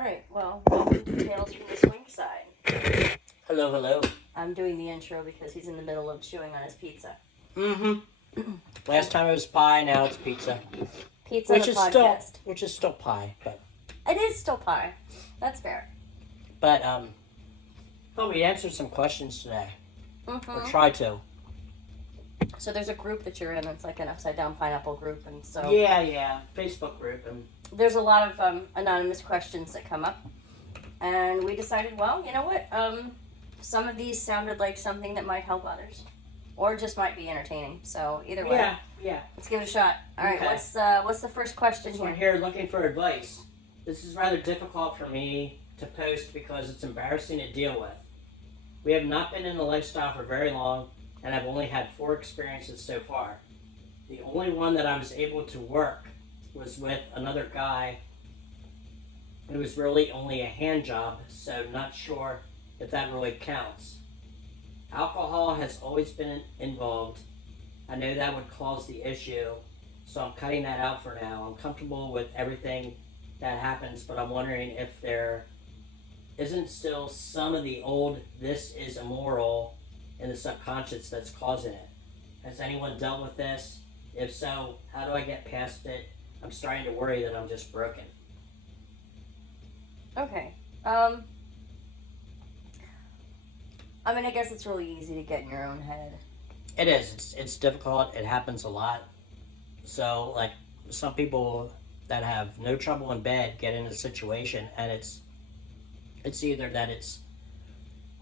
Alright, well, welcome to Tales from the Swing Side. Hello, hello. I'm doing the intro because he's in the middle of chewing on his pizza. Mm-hmm. Last time it was pie, now it's pizza. Pizza on the podcast. Which is still pie, but... It is still pie. That's fair. But, we answered some questions today. Mm-hmm. Or tried to. So there's a group that you're in. It's like an upside-down pineapple group, and so... Yeah. Facebook group, and... There's a lot of anonymous questions that come up. And we decided, well, you know what? Some of these sounded like something that might help others. Or just might be entertaining. So either way. Yeah. Let's give it a shot. Alright, Okay. what's the first question This here? one here, looking for advice. This is rather difficult for me to post because it's embarrassing to deal with. We have not been in the lifestyle for very long, and I've only had 4 experiences so far. The only one that I was able to work was with another guy. It was really only a hand job, so not sure if that really counts. Alcohol has always been involved. I know that would cause the issue, so I'm cutting that out for now. I'm comfortable with everything that happens, but I'm wondering if there isn't still some of the old "this is immoral" in the subconscious that's causing it. Has anyone dealt with this? If so, how do I get past it? I'm starting to worry that I'm just broken. Okay. I mean, I guess it's really easy to get in your own head. It is. It's difficult. It happens a lot. So, like, some people that have no trouble in bed get in a situation, and it's either that it's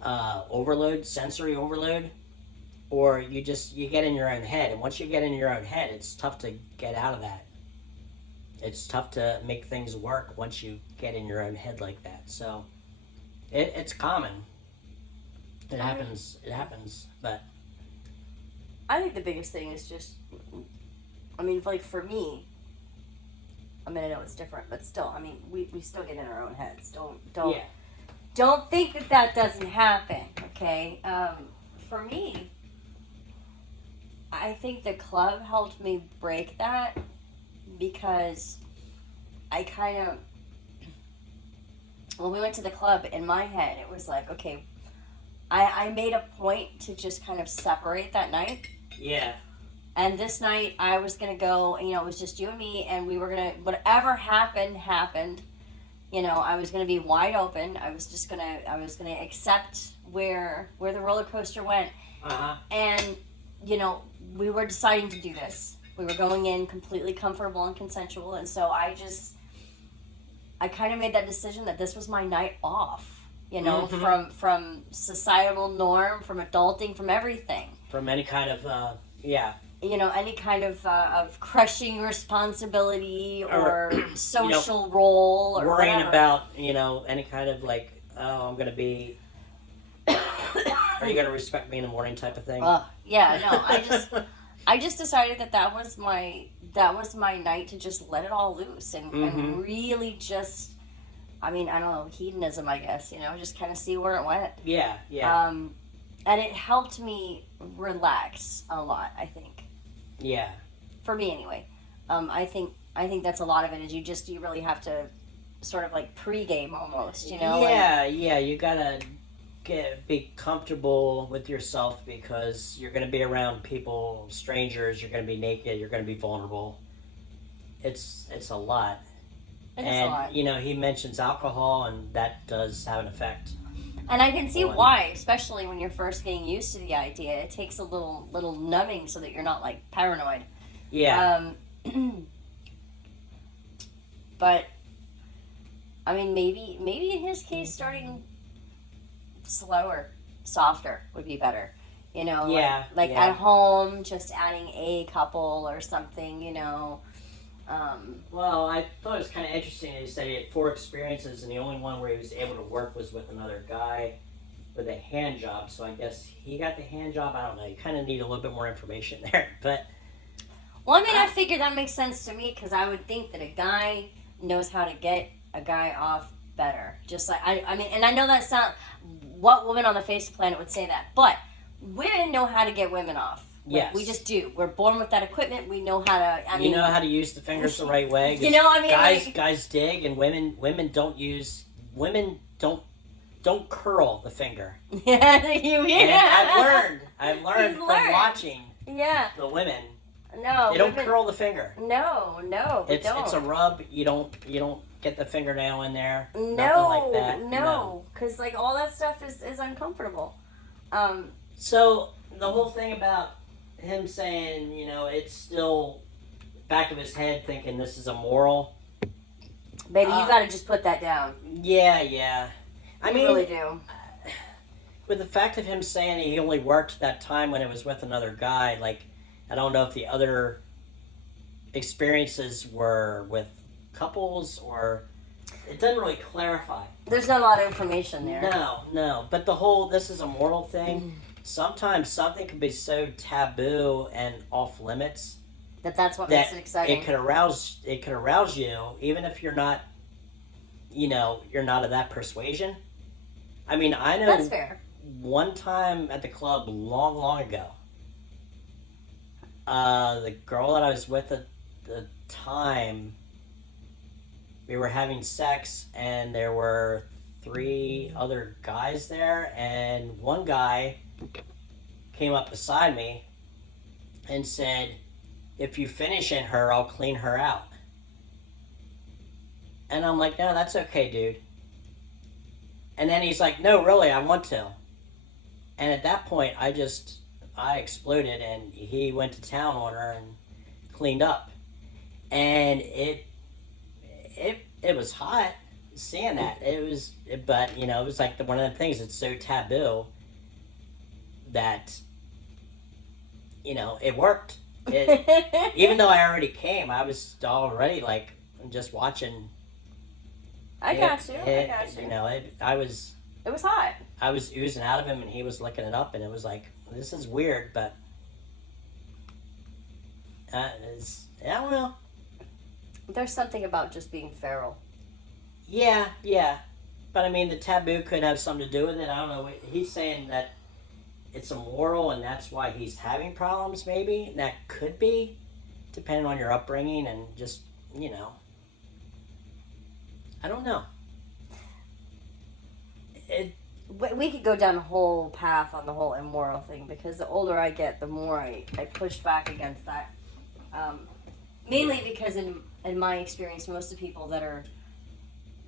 overload, sensory overload, or you get in your own head. And once you get in your own head, it's tough to get out of that. It's tough to make things work once you get in your own head like that. So, it's common. It happens, but... I think the biggest thing is just, I mean, like, for me, I mean, I know it's different, but still, I mean, we still get in our own heads. Don't think that doesn't happen, okay? For me, I think the club helped me break that because I kind of, when we went to the club, in my head, it was like, okay, I made a point to just kind of separate that night. Yeah. And this night, I was going to go, it was just you and me, and we were going to, whatever happened. I was going to be wide open. I was going to accept where the roller coaster went. Uh-huh. And, we were deciding to do this. We were going in completely comfortable and consensual, and so I kind of made that decision that this was my night off. Mm-hmm. from societal norm, from adulting, from everything. From any kind of, any kind of crushing responsibility or social role or worrying whatever. about, any kind of like, oh, I'm going to be, are you going to respect me in the morning type of thing? I just decided that was my night to just let it all loose and really just, I mean, I don't know, hedonism, I guess, just kind of see where it went. Yeah. And it helped me relax a lot, I think. Yeah. For me, anyway. I think that's a lot of it, is you really have to sort of like pregame almost, Yeah, you gotta be comfortable with yourself because you're gonna be around people, strangers, you're gonna be naked, you're gonna be vulnerable. It's a lot. It is a lot. He mentions alcohol, and that does have an effect. And I can see why, especially when you're first getting used to the idea. It takes a little numbing so that you're not, like, paranoid. Yeah. But, I mean, maybe in his case, starting slower, softer would be better. Like at home, just adding a couple or something, Well, I thought it was kind of interesting that he said he had 4 experiences, and the only one where he was able to work was with another guy with a hand job. So I guess he got the hand job. I don't know. You kind of need a little bit more information there. But well, I mean, I figured that makes sense to me because I would think that a guy knows how to get a guy off better. Just like I mean, and I know that sounds. What woman on the face of the planet would say that? But women know how to get women off. Yes. We just do. We're born with that equipment. We know how to. You know how to use the fingers the right way. I mean, guys dig, and women don't use women don't curl the finger. Yeah, And I've learned He's from learned. watching Yeah. the women. No. They don't women- curl the finger. No, we don't. It's a rub. You don't get the fingernail in there. Nothing No, like that. no, because like all that stuff is uncomfortable. So the whole thing about him saying, it's still back of his head thinking this is immoral. Baby, you gotta just put that down. Yeah. I You mean, really do. with the fact of him saying he only worked that time when it was with another guy, like, I don't know if the other experiences were with couples or it doesn't really clarify. There's not a lot of information there. No. But the whole this is a moral thing, sometimes something can be so taboo and off limits That's what that makes it exciting. it could arouse you, even if you're not you're not of that persuasion. I mean, I know That's fair. one time at the club long ago, the girl that I was with at the time, we were having sex and there were 3 other guys there, and one guy came up beside me and said, "If you finish in her, I'll clean her out." And I'm like, "No, that's okay, dude." And then he's like, "No, really, I want to." And at that point, I exploded, and he went to town on her and cleaned up. And it was hot seeing that. But it was like one of them things. It's so taboo that it worked. Even though I already came, I was already like just watching. I got you. It was hot. I was oozing out of him, and he was licking it up, and it was like, this is weird, but I don't know. There's something about just being feral. Yeah, but I mean, the taboo could have something to do with it. I don't know. He's saying that it's immoral, and that's why he's having problems. Maybe and that could be, depending on your upbringing and just I don't know. We could go down a whole path on the whole immoral thing, because the older I get, the more I push back against that. Mainly because in my experience, most of the people that are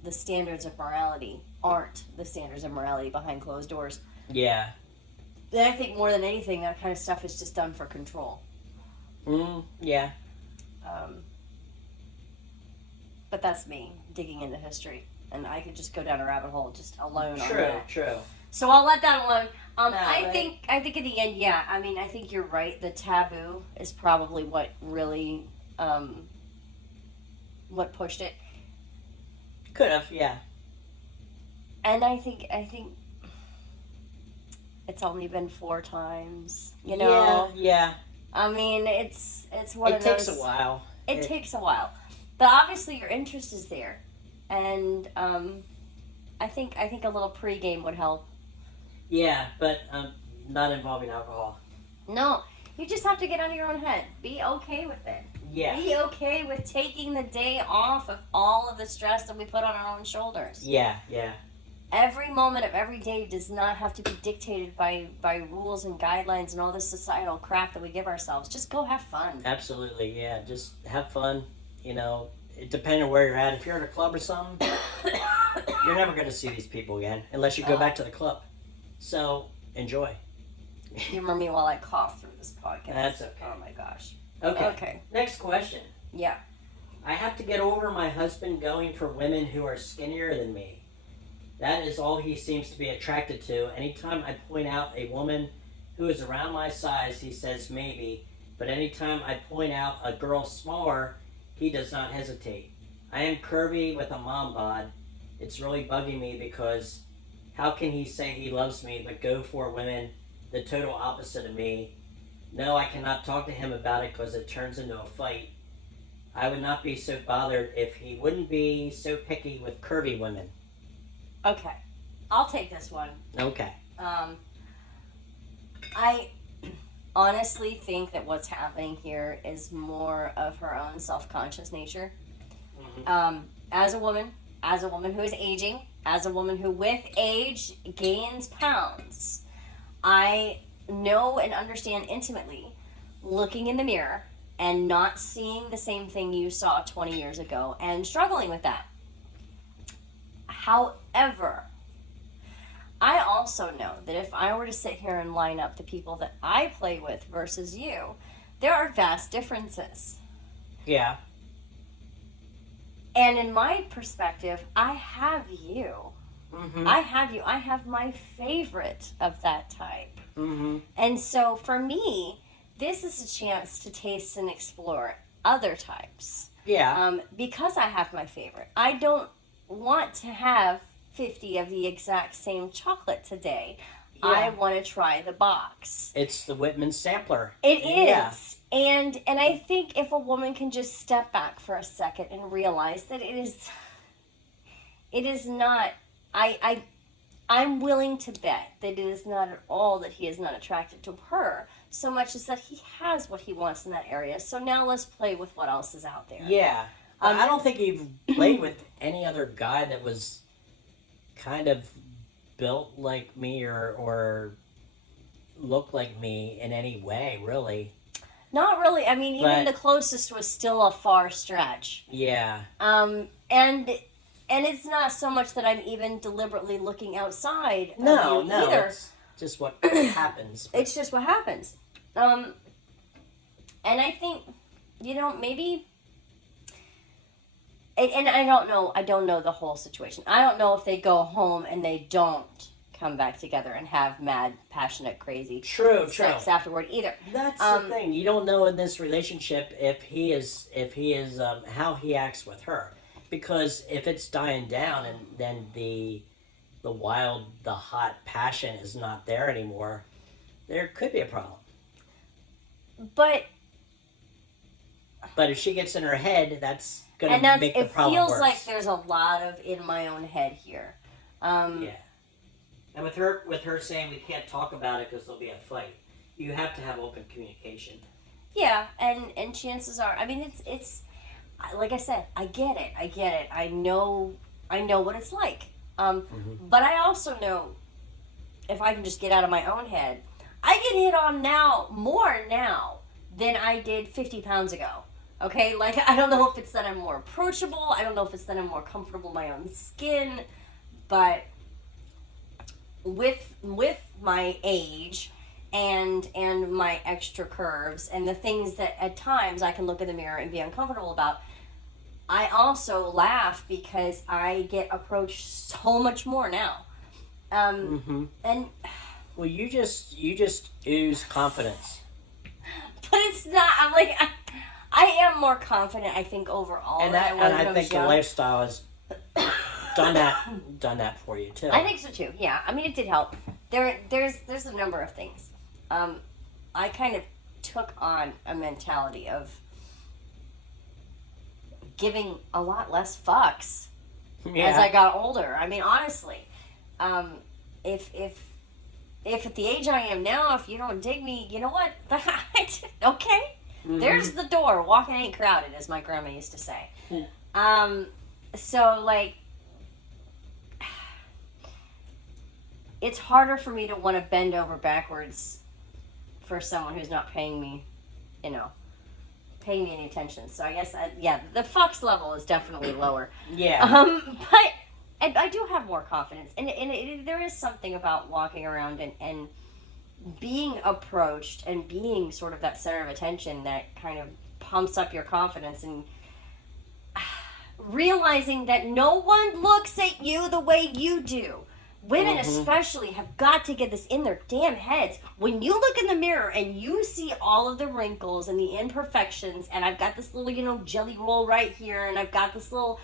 the standards of morality aren't the standards of morality behind closed doors. Yeah. And I think more than anything, that kind of stuff is just done for control. Yeah. But that's me digging into history, and I could just go down a rabbit hole just alone on that. True. So I'll let that alone. I right. think in the end, yeah. I mean, I think you're right. The taboo is probably what really what pushed it. Could have, yeah. And I think it's only been 4 times. You know. Yeah. I mean, it's one of those. It takes a while. It takes a while, but obviously your interest is there, and I think a little pregame would help. Yeah, but not involving alcohol. No, you just have to get out of your own head. Be okay with it. Yeah. Be okay with taking the day off of all of the stress that we put on our own shoulders. Yeah. Every moment of every day does not have to be dictated by rules and guidelines and all this societal crap that we give ourselves. Just go have fun. Absolutely, yeah. Just have fun. Depending on where you're at. If you're at a club or something, you're never going to see these people again unless you go back to the club. So, enjoy. Humor me while I cough through this podcast. That's okay. Oh my gosh. Okay. Next question. Yeah. I have to get over my husband going for women who are skinnier than me. That is all he seems to be attracted to. Anytime I point out a woman who is around my size, he says maybe. But anytime I point out a girl smaller, he does not hesitate. I am curvy with a mom bod. It's really bugging me because how can he say he loves me but go for women the total opposite of me? No, I cannot talk to him about it because it turns into a fight. I would not be so bothered if he wouldn't be so picky with curvy women. Okay. I'll take this one. Okay. I honestly think that what's happening here is more of her own self-conscious nature. Mm-hmm. As a woman, as a woman who is aging, as a woman who with age gains pounds, I know and understand intimately looking in the mirror and not seeing the same thing you saw 20 years ago and struggling with that. However, I also know that if I were to sit here and line up the people that I play with versus you, there are vast differences. Yeah. And in my perspective, I have you. Mm-hmm. I have you. I have my favorite of that type. Mm-hmm. And so for me, this is a chance to taste and explore other types. Yeah. Because I have my favorite. I don't want to have 50 of the exact same chocolate today. Yeah. I want to try the box. It's the Whitman sampler. It is. Yeah. And I think if a woman can just step back for a second and realize that it is not, I'm willing to bet that it is not at all that he is not attracted to her, so much as that he has what he wants in that area. So now let's play with what else is out there. Yeah. I don't think you've played with any other guy that was kind of built like me or looked like me in any way, really. Not really. I mean, even But- the closest was still a far stretch. Yeah. And it's not so much that I'm even deliberately looking outside No, of you no. either. It's just what happens. It's just what happens. And I think, maybe... And I don't know the whole situation. I don't know if they go home and they don't come back together and have mad, passionate, crazy True. sex afterward either. That's the thing. You don't know in this relationship if he is how he acts with her, because if it's dying down and then the wild, the hot passion is not there anymore, there could be a problem. But if she gets in her head, that's gonna and make the it problem feels worse. like there's a lot of in my own head here. Yeah. And with her saying we can't talk about it because there'll be a fight, you have to have open communication. Yeah, and chances are, I mean, it's like I said, I get it. I know what it's like. But I also know if I can just get out of my own head, I get hit on more now than I did 50 pounds ago. Okay, like I don't know if it's that I'm more approachable. I don't know if it's that I'm more comfortable in my own skin, but with my age and my extra curves and the things that at times I can look in the mirror and be uncomfortable about, I also laugh because I get approached so much more now. And Well, you just ooze confidence. but it's not. I'm like I am more confident, I think, overall. And than I was when I was think the young. lifestyle has done that for you too. I think so too. Yeah, I mean, it did help. There's a number of things. I kind of took on a mentality of giving a lot less fucks as I got older. I mean, honestly, if at the age I am now, if you don't dig me, you know what? Okay. There's the door. Walking ain't crowded, as my grandma used to say. So, like, it's harder for me to want to bend over backwards for someone who's not paying me any attention. So I guess, the fucks level is definitely lower. Yeah. But I do have more confidence. And there is something about walking around and being approached and being sort of that center of attention that kind of pumps up your confidence, and realizing that no one looks at you the way you do. Women especially have got to get this in their damn heads. When you look in the mirror and you see all of the wrinkles and the imperfections, and I've got this little, jelly roll right here, and I've got this little,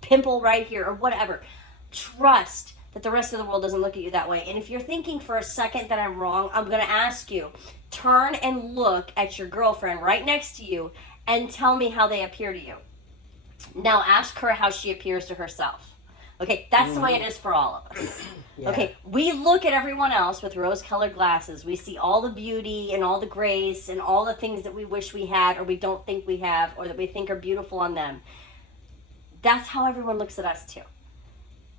pimple right here, or whatever, trust that the rest of the world doesn't look at you that way. And if you're thinking for a second that I'm wrong, I'm going to ask you, turn and look at your girlfriend right next to you and tell me how they appear to you. Now ask her how she appears to herself. Okay, that's the way it is for all of us. Yeah. Okay, we look at everyone else with rose-colored glasses. We see all the beauty and all the grace and all the things that we wish we had or we don't think we have or that we think are beautiful on them. that's how everyone looks at us too.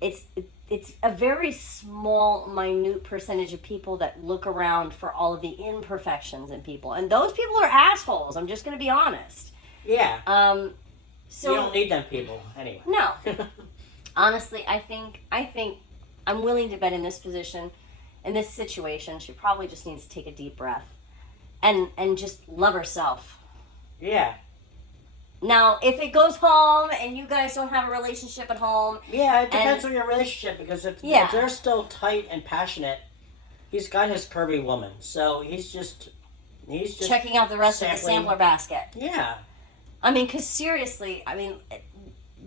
It's a very small, minute percentage of people that look around for all of the imperfections in people, and those people are assholes. I'm just going to be honest. Yeah. So you don't need them people anyway. No. Honestly, I think I'm willing to bet in this position, in this situation, she probably just needs to take a deep breath and just love herself. Yeah. Now, if it goes home and you guys don't have a relationship at home... Yeah, it depends on your relationship, because if they're still tight and passionate, he's got his curvy woman, so he's just checking out the rest of the sampler basket. Yeah. I mean, because seriously,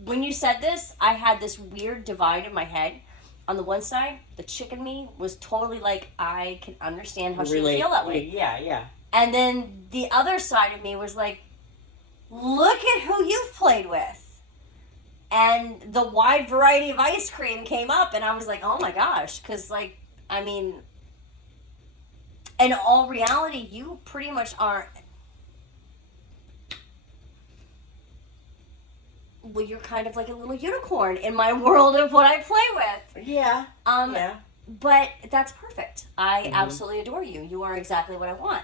when you said this, I had this weird divide in my head. On the one side, the chick in me was totally like, I can understand how she would feel that way. Yeah. And then the other side of me was like, look at who you've played with. And the wide variety of ice cream came up, and I was like, oh my gosh. Because, in all reality, you pretty much are... Well, you're kind of like a little unicorn in my world of what I play with. Yeah. Yeah. But that's perfect. I absolutely adore you. You are exactly what I want.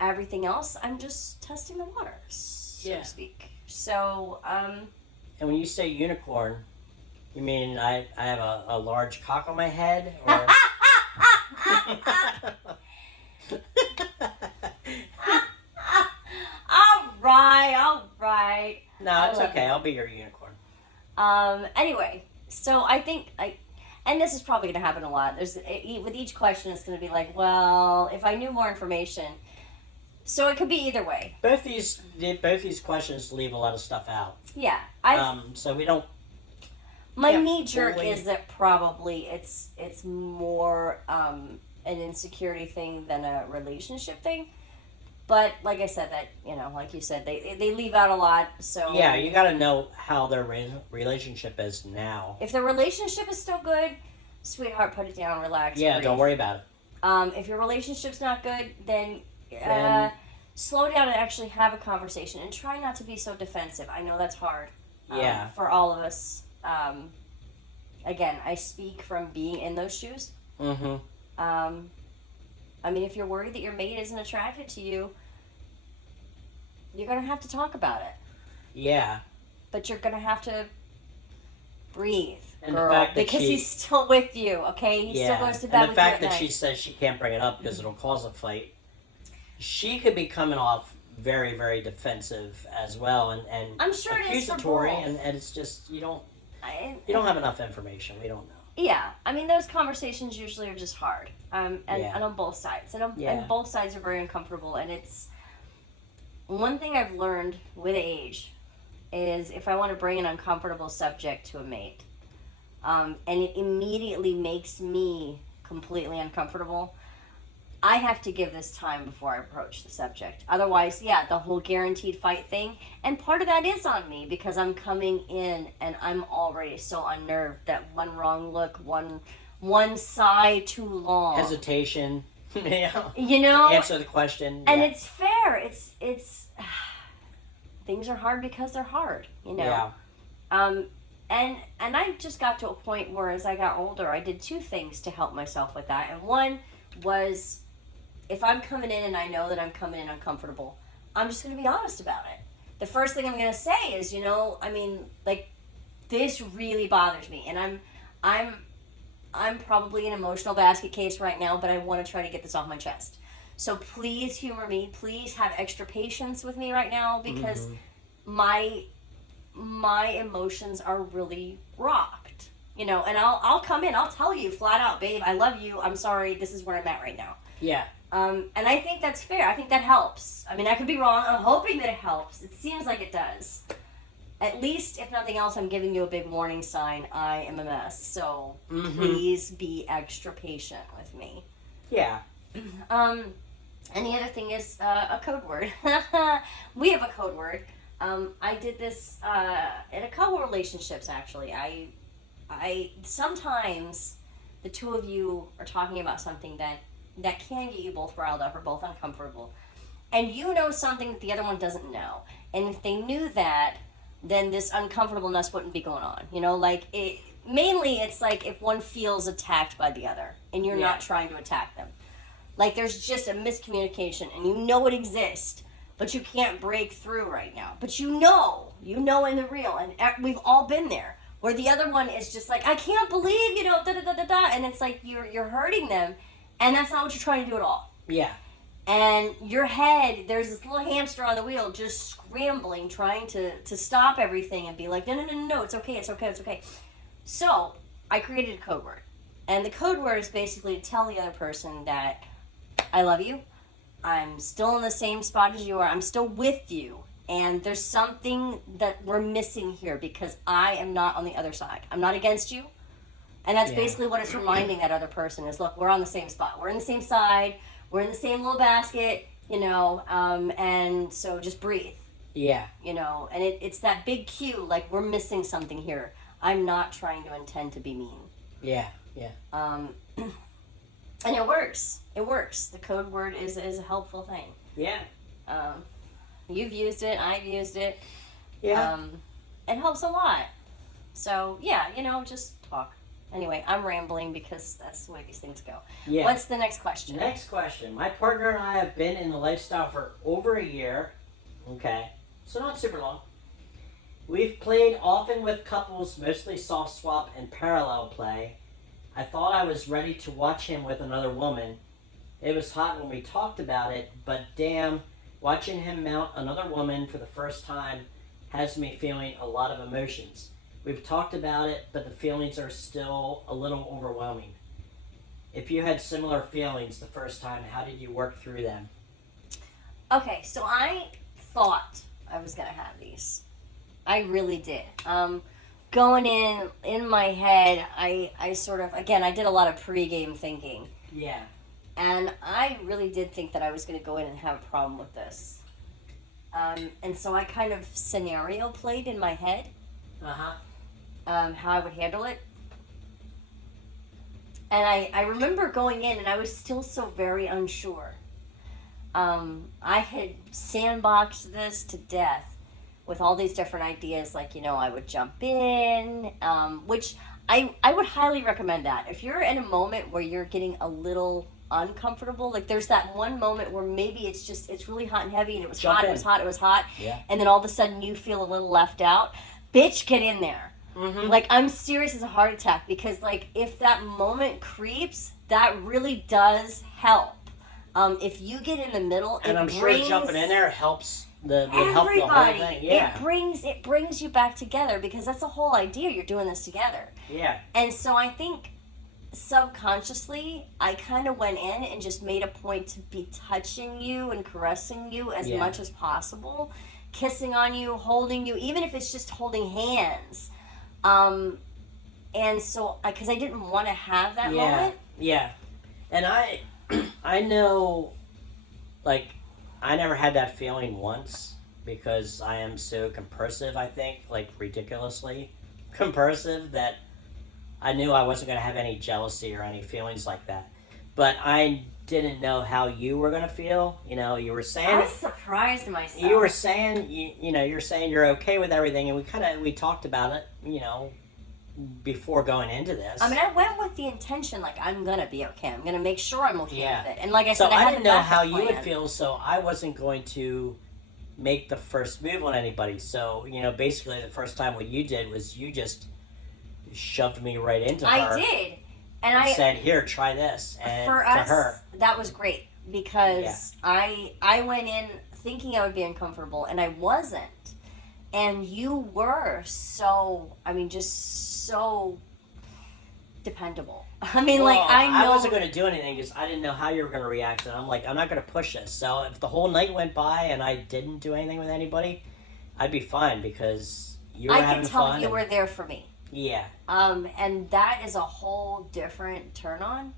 Everything else, I'm just testing the waters, so to speak. So, And when you say unicorn, you mean I have a large cock on my head? Or... All right. No, it's okay. I'll be your unicorn. Anyway, so I think and this is probably going to happen a lot. With each question, it's going to be like, well, if I knew more information. So it could be either way. Both these questions leave a lot of stuff out. Yeah, so we don't. My knee jerk is that probably it's more an insecurity thing than a relationship thing. But like I said, like you said, they leave out a lot. So yeah, you got to know how their relationship is now. If the relationship is still good, sweetheart, put it down, relax. Yeah, breathe. Don't worry about it. If your relationship's not good, then slow down and actually have a conversation, and try not to be so defensive. I know that's hard. For all of us. Again, I speak from being in those shoes. Mm-hmm. If you're worried that your mate isn't attracted to you, you're going to have to talk about it. Yeah. But you're going to have to breathe, and girl, because he's still with you, okay? He still goes to bed with you. And the fact that she says she can't bring it up because it'll cause a fight, she could be coming off very, very defensive as well, and I'm sure accusatory, it is and it's just you don't have enough information. We don't know. Yeah, those conversations usually are just hard, and on both sides, and both sides are very uncomfortable. And it's one thing I've learned with age is if I want to bring an uncomfortable subject to a mate, and it immediately makes me completely uncomfortable, I have to give this time before I approach the subject. Otherwise, the whole guaranteed fight thing. And part of that is on me because I'm coming in and I'm already so unnerved that one wrong look, one sigh too long. Hesitation. Yeah. Answer the question. And it's fair. It's things are hard because they're hard, Yeah. And I just got to a point where as I got older, I did two things to help myself with that. And one was, if I'm coming in and I know that I'm coming in uncomfortable, I'm just going to be honest about it. The first thing I'm going to say is, this really bothers me, and I'm probably an emotional basket case right now, but I want to try to get this off my chest. So please humor me. Please have extra patience with me right now because my emotions are really rocked. And I'll come in. I'll tell you flat out, babe, I love you. I'm sorry. This is where I'm at right now. Yeah. And I think that's fair. I think that helps. I could be wrong. I'm hoping that it helps. It seems like it does. At least, if nothing else, I'm giving you a big warning sign. I am a mess. So please be extra patient with me. Yeah. And the other thing is a code word. We have a code word. I did this in a couple relationships, actually. I sometimes the two of you are talking about something that can get you both riled up or both uncomfortable. And you know something that the other one doesn't know. And if they knew that, then this uncomfortableness wouldn't be going on. You know, like it. Mainly, it's like if one feels attacked by the other, and you're not trying to attack them. Like there's just a miscommunication, and you know it exists, but you can't break through right now. But you know in the real, and we've all been there, where the other one is just like, I can't believe, you know, da da da da da, and it's like you're hurting them, and that's not what you're trying to do at all. Yeah. And your head, there's this little hamster on the wheel just scrambling, trying to stop everything and be like, no, it's okay, it's okay, it's okay. So, I created a code word. And the code word is basically to tell the other person that I love you, I'm still in the same spot as you are, I'm still with you, and there's something that we're missing here because I am not on the other side. I'm not against you. And that's basically what it's reminding that other person is, look, we're on the same spot. We're in the same side. We're in the same little basket, you know, and so just breathe. Yeah. You know, and it's that big cue, like we're missing something here. I'm not trying to intend to be mean. Yeah, yeah. And it works. It works. The code word is a helpful thing. Yeah. You've used it. I've used it. Yeah. It helps a lot. So, yeah, you know, just talk. Anyway, I'm rambling because that's the way these things go. Yeah. What's the next question? Next question. My partner and I have been in the lifestyle for over a year. Okay. So not super long. We've played often with couples, mostly soft swap and parallel play. I thought I was ready to watch him with another woman. It was hot when we talked about it, but damn, watching him mount another woman for the first time has me feeling a lot of emotions. We've talked about it, but the feelings are still a little overwhelming. If you had similar feelings the first time, how did you work through them? Okay, so I thought I was going to have these. I really did. Going in my head, I sort of, again, I did a lot of pregame thinking. Yeah. And I really did think that I was going to go in and have a problem with this. And so I kind of scenario played in my head. Uh-huh. How I would handle it. And I remember going in and I was still so very unsure. I had sandboxed this to death with all these different ideas, like, you know, I would jump in, which I would highly recommend that. If you're in a moment where you're getting a little uncomfortable, like there's that one moment where maybe it's really hot and heavy and it was hot, it was hot, yeah. And then all of a sudden you feel a little left out, bitch, get in there. Mm-hmm. Like, I'm serious as a heart attack, because like if that moment creeps, that really does help. If you get in the middle, and I'm sure jumping in there helps the help the whole thing. Yeah. It brings you back together, because that's the whole idea. You're doing this together. Yeah. And so I think subconsciously I kind of went in and just made a point to be touching you and caressing you as much as possible, kissing on you, holding you, even if it's just holding hands. And so because I didn't want to have that moment. Yeah. And I know, like, I never had that feeling once because I am so compersive, I think, like ridiculously compersive, that I knew I wasn't going to have any jealousy or any feelings like that. But I didn't know how you were going to feel. You know, you were saying... I surprised myself. You were saying, you're saying you're okay with everything, and we talked about it, you know, before going into this. I mean, I went with the intention, like, I'm going to be okay. I'm going to make sure I'm okay with it. And like I so said, I didn't know how you would plan. feel, so I wasn't going to make the first move on anybody. So, you know, basically the first time what you did was you just shoved me right into her. I did. And I said, here, try this. And for to us, her. that was great, because I went in thinking I would be uncomfortable, and I wasn't. And you were so, I mean, just so dependable. I mean, well, like, I know... I wasn't going to do anything because I didn't know how you were going to react. And I'm like, I'm not going to push this. So if the whole night went by and I didn't do anything with anybody, I'd be fine because you were having fun. I could tell you were there for me. Yeah. And that is a whole different turn on.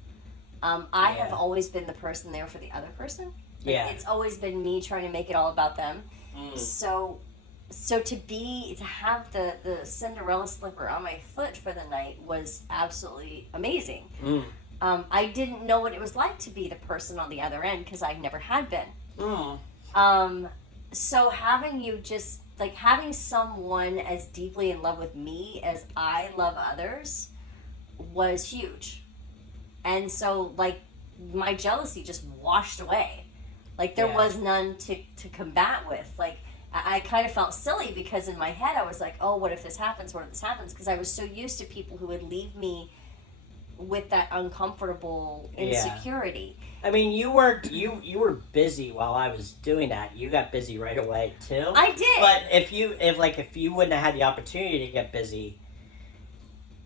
I have always been the person there for the other person. Like, yeah. It's always been me trying to make it all about them. Mm. So to have the Cinderella slipper on my foot for the night was absolutely amazing. Mm. I didn't know what it was like to be the person on the other end, because I never had been. Mm. So having you just like having someone as deeply in love with me as I love others was huge. And so like my jealousy just washed away. Like there was none to combat with. Like I kind of felt silly because in my head I was like, oh, what if this happens? What if this happens? Because I was so used to people who would leave me with that uncomfortable insecurity. I mean, you were busy while I was doing that. You got busy right away too. I did. But if you wouldn't have had the opportunity to get busy,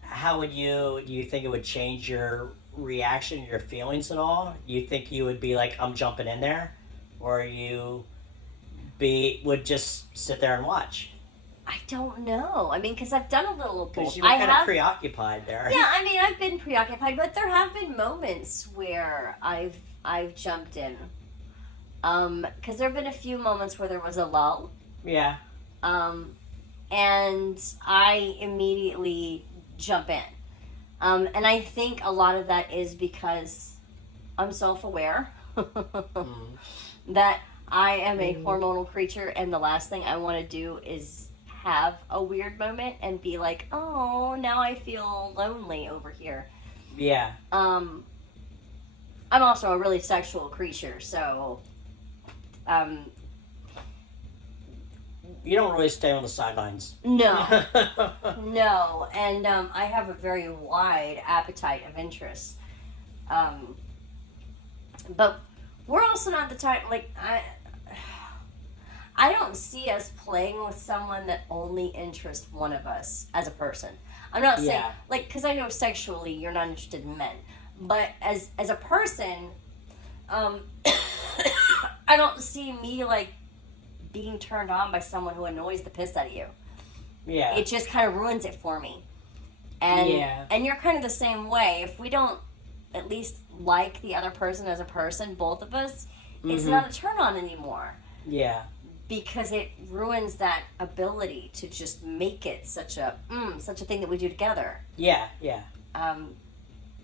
how would do you think it would change your reaction, your feelings at all? Do you think you would be like, I'm jumping in there, or you would just sit there and watch? I don't know. I mean, because I've done a little. Because you were kind of preoccupied there. Yeah, I mean, I've been preoccupied, but there have been moments where I've jumped in. Because there have been a few moments where there was a lull. Yeah. And I immediately jump in. And I think a lot of that is because I'm self-aware that I am a hormonal creature, and the last thing I want to do is have a weird moment and be like, oh, now I feel lonely over here. Yeah. I'm also a really sexual creature, so you don't really stay on the sidelines. No. No. And I have a very wide appetite of interest. But we're also not the type, like, I don't see us playing with someone that only interests one of us as a person. I'm not saying, like, because I know sexually you're not interested in men. But as a person, I don't see me, like, being turned on by someone who annoys the piss out of you. Yeah. It just kind of ruins it for me. And you're kind of the same way. If we don't at least like the other person as a person, both of us, it's not a turn on anymore. Yeah. Because it ruins that ability to just make it such a thing that we do together. Yeah, yeah.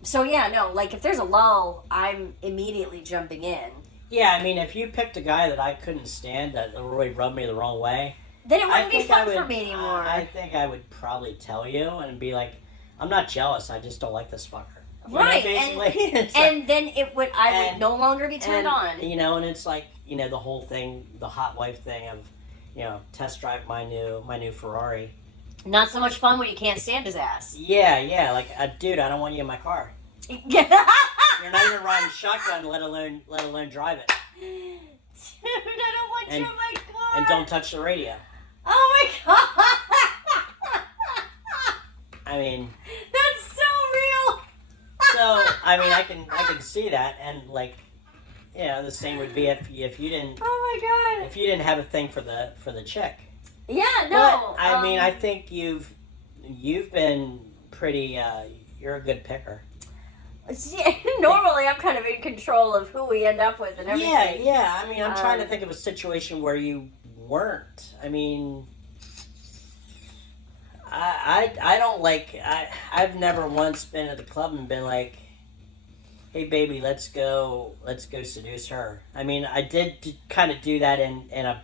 So yeah, no, like if there's a lull, I'm immediately jumping in. Yeah, I mean, if you picked a guy that I couldn't stand, that really rubbed me the wrong way, then it wouldn't be fun for me anymore. I think I would probably tell you and be like, I'm not jealous, I just don't like this fucker. Right, and then I would no longer be turned on. You know, and it's like, you know, the whole thing, the hot wife thing of, you know, test drive my new Ferrari. Not so much fun when you can't stand his ass. Yeah, like, dude, I don't want you in my car. Yeah. You're not even riding shotgun, let alone drive it. Dude, I don't want you in my car. And don't touch the radio. Oh my god. I mean, that's so real. So I mean, I can see that, and like, you know, the same would be if you didn't. Oh my god. If you didn't have a thing for the chick. Yeah, no. But, I mean, I think you've been pretty. You're a good picker. Normally, I'm kind of in control of who we end up with and everything. Yeah. I mean, I'm trying to think of a situation where you weren't. I mean, I don't like. I've never once been at the club and been like, "Hey, baby, let's go seduce her." I mean, I did kind of do that in a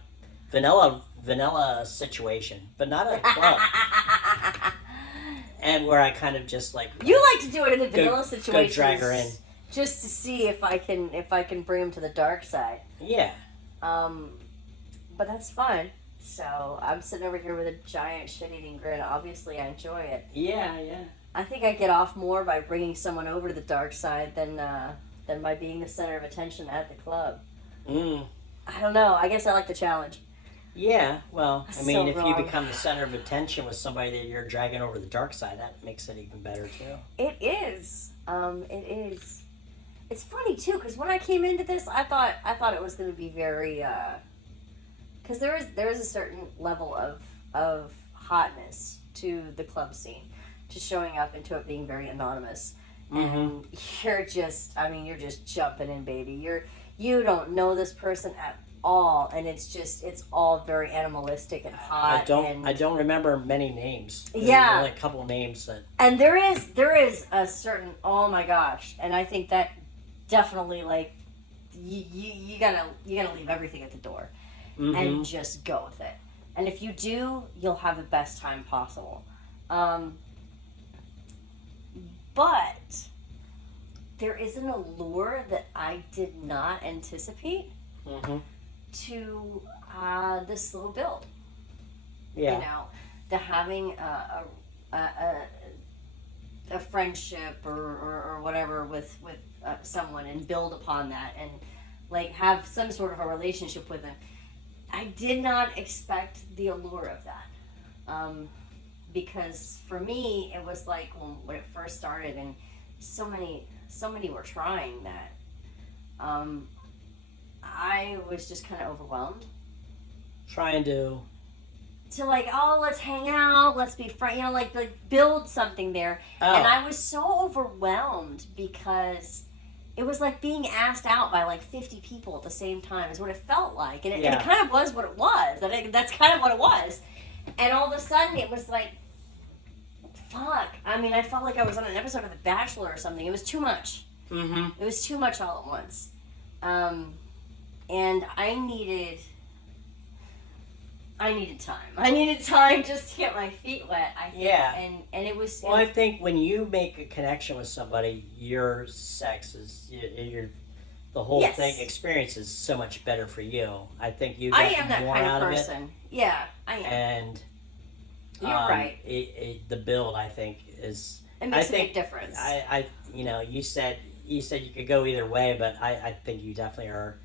vanilla situation, but not at a club. And where I kind of just like you like to do it in the vanilla situation. Go drag her in, just to see if I can bring him to the dark side. Yeah. But that's fun. So I'm sitting over here with a giant shit-eating grin. Obviously, I enjoy it. Yeah. I think I get off more by bringing someone over to the dark side than by being the center of attention at the club. I don't know. I guess I like the challenge. Yeah, well, I mean, if wrong. you become the center of attention with somebody that you're dragging over the dark side, that makes it even better, too. It is. It is. It's funny, too, because when I came into this, I thought it was going to be very, because there is a certain level of hotness to the club scene, to showing up and to it being very anonymous. And you're just jumping in, baby. You don't know this person at all, and it's all very animalistic and hot. I don't remember many names. There's only a couple names that. And there is a certain, oh my gosh, and I think that definitely, like, you gotta leave everything at the door and just go with it. And if you do, you'll have the best time possible. But there is an allure that I did not anticipate to the slow build. Yeah. You know, the having a friendship or whatever with someone and build upon that and like have some sort of a relationship with them. I did not expect the allure of that. Because for me, it was like when it first started, and so many were trying that. I was just kind of overwhelmed. Trying to like, oh, let's hang out, let's be friends, you know, like build something there. Oh. And I was so overwhelmed because it was like being asked out by like 50 people at the same time is what it felt like. And it kind of was what it was. That's kind of what it was. And all of a sudden it was like, fuck. I mean, I felt like I was on an episode of The Bachelor or something. It was too much. It was too much all at once. And I needed time. I needed time just to get my feet wet, I think. Yeah. And it was... Well, I think when you make a connection with somebody, your sex is... the whole thing experience is so much better for you. I think you I get am that more kind out of of person. it. Yeah, I am. And you're right. The build, I think, is... It makes a big difference. You said you could go either way, but I think you definitely are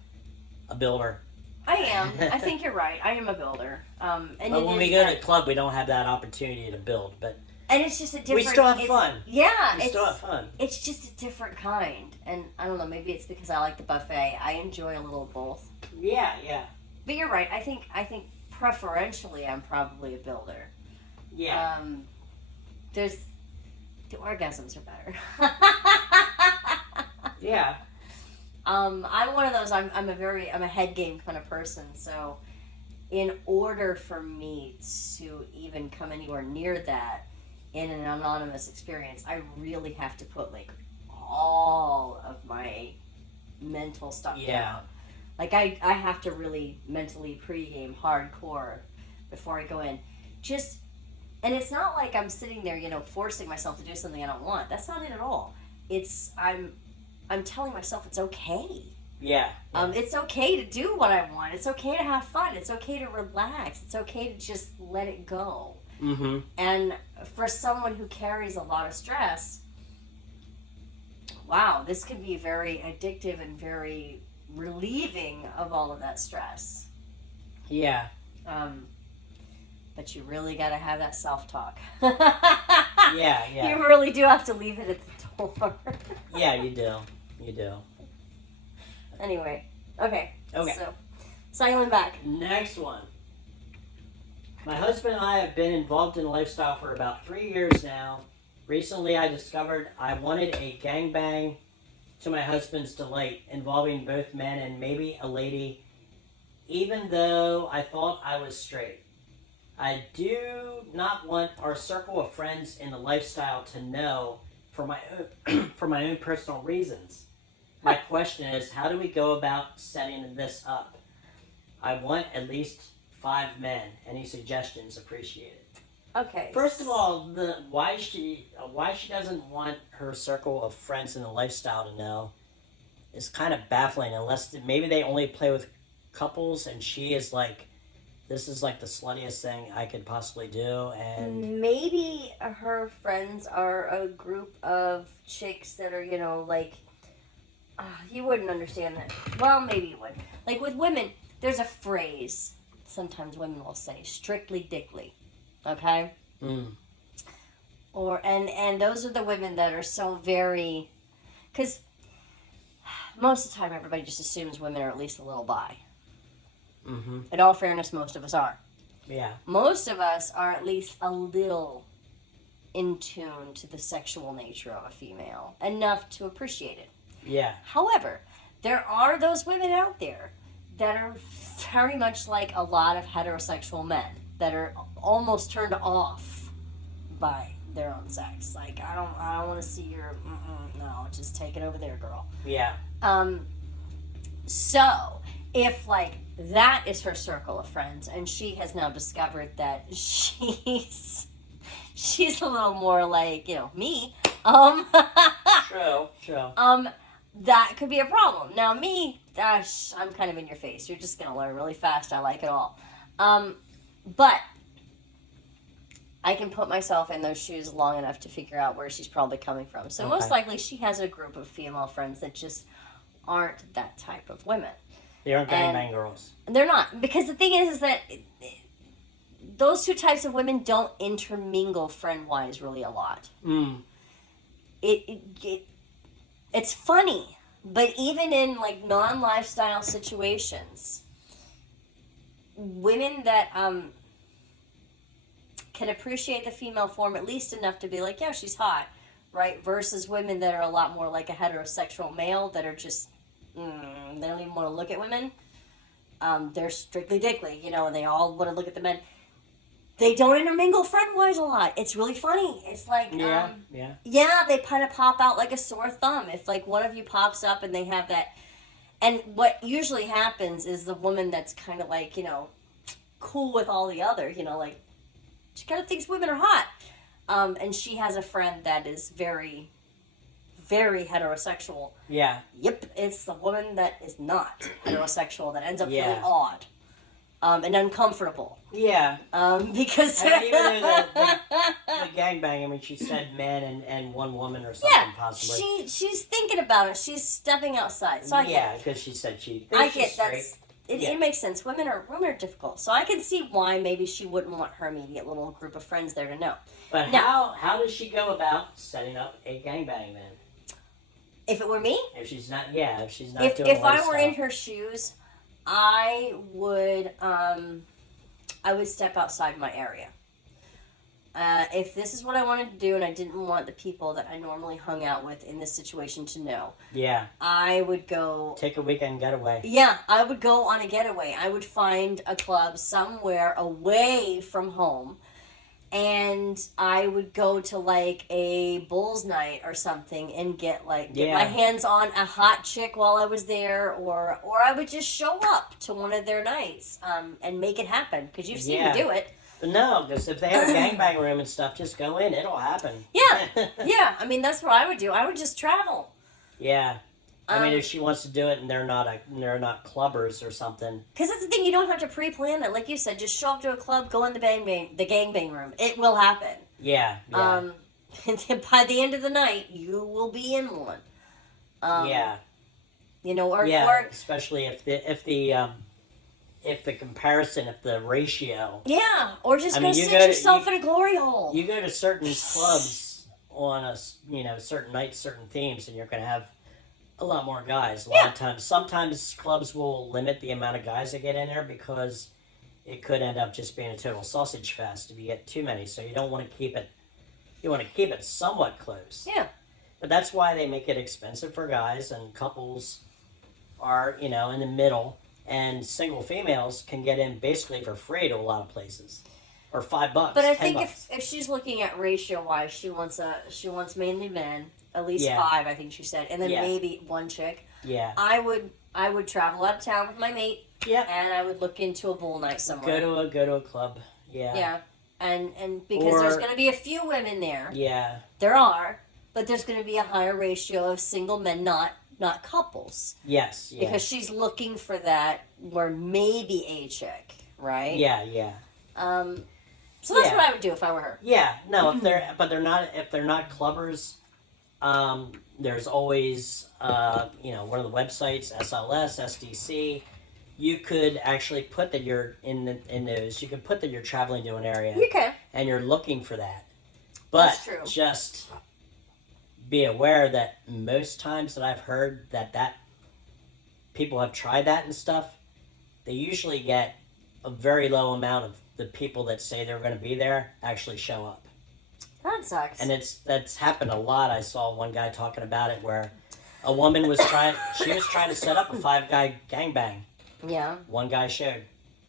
a builder. I am. I think you're right. I am a builder. And but when we go to the club, we don't have that opportunity to build. But and it's just a different... We still have fun. Yeah. We still have fun. It's just a different kind. And I don't know, maybe it's because I like the buffet. I enjoy a little of both. Yeah. But you're right. I think preferentially I'm probably a builder. Yeah. The orgasms are better. Yeah. I'm one of those. I'm a head game kind of person. So, in order for me to even come anywhere near that in an anonymous experience, I really have to put like all of my mental stuff down. Like I have to really mentally pregame hardcore before I go in. And it's not like I'm sitting there, forcing myself to do something I don't want. That's not it at all. It's I'm telling myself it's okay. Yeah. It's okay to do what I want. It's okay to have fun. It's okay to relax. It's okay to just let it go. Mm-hmm. And for someone who carries a lot of stress, wow, this can be very addictive and very relieving of all of that stress. Yeah. But you really got to have that self-talk. Yeah. You really do have to leave it at the door. Yeah, you do. Anyway, okay. So, cycling back. Next one. My husband and I have been involved in lifestyle for about 3 years now. Recently, I discovered I wanted a gangbang to my husband's delight, involving both men and maybe a lady, even though I thought I was straight. I do not want our circle of friends in the lifestyle to know for my own personal reasons. My question is, how do we go about setting this up? I want at least 5 men. Any suggestions appreciated? Okay. First of all, why she doesn't want her circle of friends in the lifestyle to know is kind of baffling. Unless maybe they only play with couples, and she is like, this is like the sluttiest thing I could possibly do, and maybe her friends are a group of chicks that are, you wouldn't understand that. Well, maybe you would. Like with women, there's a phrase sometimes women will say, strictly dickly. Okay? And those are the women that are so very... Because most of the time everybody just assumes women are at least a little bi. Mm-hmm. In all fairness, most of us are. Yeah. Most of us are at least a little in tune to the sexual nature of a female, enough to appreciate it. Yeah. However, there are those women out there that are very much like a lot of heterosexual men that are almost turned off by their own sex. Like, I don't want to see your, no, just take it over there, girl. Yeah. So, if like that is her circle of friends, and she has now discovered that she's a little more like, me. True. That could be a problem. Now me, gosh, I'm kind of in your face. You're just gonna learn really fast. I like it all. But I can put myself in those shoes long enough to figure out where she's probably coming from. So most likely she has a group of female friends that just aren't that type of women. They aren't gangbang girls. They're not. Because the thing is that those two types of women don't intermingle friend-wise really a lot. It's funny, but even in like non-lifestyle situations, women that can appreciate the female form at least enough to be like, yeah, she's hot, right? Versus women that are a lot more like a heterosexual male that are just, they don't even want to look at women. They're strictly dickly, and they all want to look at the men. They don't intermingle friend-wise a lot. It's really funny. It's like, yeah, they kind of pop out like a sore thumb. If like one of you pops up and they have that, and what usually happens is the woman that's kind of like, cool with all the other, like, she kind of thinks women are hot. And she has a friend that is very, very heterosexual. Yeah. Yep, it's the woman that is not heterosexual that ends up feeling odd. And uncomfortable. Yeah. Because... I mean, even though the gangbang, I mean, she said men and one woman or something, possibly. She's thinking about it. She's stepping outside. So I get it. Yeah, because she said I get that. It makes sense. Women are difficult. So I can see why maybe she wouldn't want her immediate little group of friends there to know. But now, how does she go about setting up a gangbang then? If it were me? If she's not doing If I were in her shoes, I would step outside my area. If this is what I wanted to do and I didn't want the people that I normally hung out with in this situation to know, I would go... Take a weekend getaway. Yeah, I would go on a getaway. I would find a club somewhere away from home, and I would go to like a Bulls night or something and get my hands on a hot chick while I was there, or I would just show up to one of their nights and make it happen, because you've seen me do it. But no, because if they have a gangbang room and stuff, just go in. It'll happen. Yeah. I mean, that's what I would do. I would just travel. Yeah. I mean, if she wants to do it and they're not clubbers or something. Because that's the thing, you don't have to pre-plan it. Like you said, just show up to a club, go in the gangbang room. It will happen. Yeah. And by the end of the night, you will be in one. Especially if the comparison, if the ratio. Yeah, or just go sit yourself in a glory hole. You go to certain clubs on certain nights, certain themes, and you're going to have a lot more guys. A lot of times. Sometimes clubs will limit the amount of guys that get in there because it could end up just being a total sausage fest if you get too many. So you don't want to keep it. You want to keep it somewhat close. Yeah. But that's why they make it expensive for guys, and couples are, in the middle. And single females can get in basically for free to a lot of places, or $5. But I think if she's looking at ratio wise, she wants mainly men, at least 5, I think she said, and then maybe one chick. Yeah. I would travel out of town with my mate. Yeah. And I would look into a bull night somewhere. Go to a club. Yeah. Yeah. And because there's going to be a few women there. Yeah. There are, but there's going to be a higher ratio of single men, not couples. Yes. Yeah. Because she's looking for that, where maybe a chick, right? Yeah. So that's what I would do if I were her. Yeah. No, if they're not clubbers, there's always one of the websites, SLS, SDC. You could actually put that you're in those. You could put that you're traveling to an area. You can. And you're looking for that. But that's true. Just be aware that most times that I've heard that people have tried that and stuff, they usually get a very low amount of the people that say they're going to be there actually show up. That sucks. And that's happened a lot. I saw one guy talking about it where a woman was trying to set up a 5-guy gangbang. Yeah. One guy showed.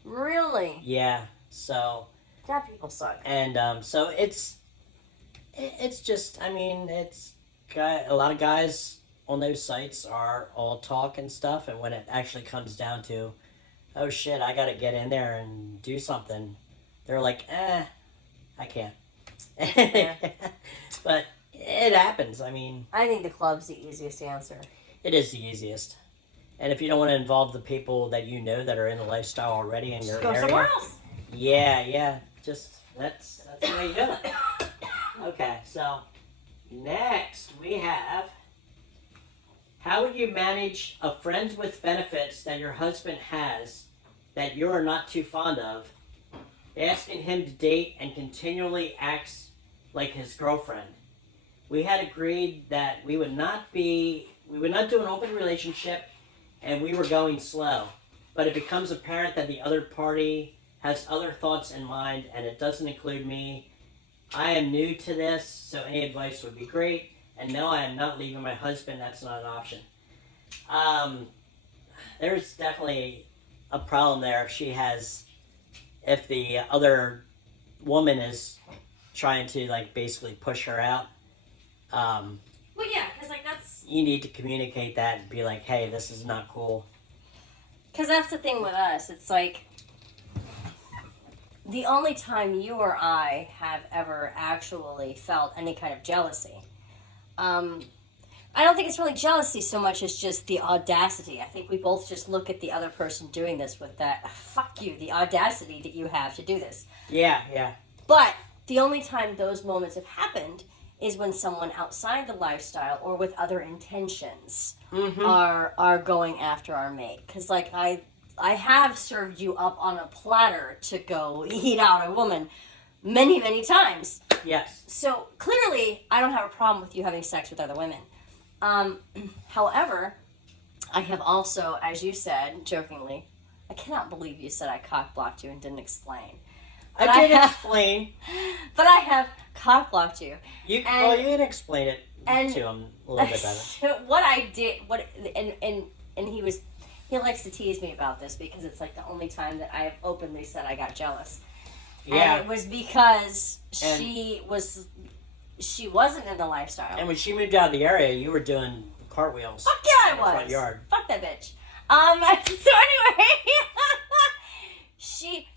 Really? Yeah. So. That people suck. And so it's just, I mean, it's a lot of guys on those sites are all talk and stuff, and when it actually comes down to, oh shit, I gotta get in there and do something, they're like, I can't. Yeah. But it happens. I mean, I think the club's the easiest answer. it is the easiest. And if you don't want to involve the people that you know that are in the lifestyle already in your Go area, somewhere else. yeah, just that's the way you do it. Okay, so next we have, how would you manage a friends with benefits that your husband has that you're not too fond of, asking him to date and continually acts like his girlfriend? We had agreed that we would not do an open relationship, and we were going slow. But it becomes apparent that the other party has other thoughts in mind, and it doesn't include me. I am new to this, so any advice would be great. And no, I am not leaving my husband. That's not an option. There's definitely a problem there if the other woman is trying to like basically push her out. Well, yeah, because like that's You need to communicate that and be like, hey, this is not cool. because that's the thing with us. It's like the only time you or I have ever actually felt any kind of jealousy. I don't think it's really jealousy so much as just the audacity. I think we both just look at the other person doing this with that, fuck you, the audacity that you have to do this. Yeah. But the only time those moments have happened is when someone outside the lifestyle or with other intentions are going after our mate. Because, like, I have served you up on a platter to go eat out a woman many, many times. Yes. So, clearly, I don't have a problem with you having sex with other women. However, I have also, as you said, jokingly, I cannot believe you said I cock-blocked you and didn't explain. But I did have- explain. But I have cock-blocked you. You can explain it and- to him a little bit better. So what I did, and he likes to tease me about this because it's like the only time that I have openly said I got jealous. Yeah. And it was because And- she wasn't in the lifestyle. And when she moved out of the area, you were doing cartwheels. Fuck yeah, I in the was. front yard. Fuck that bitch. So anyway,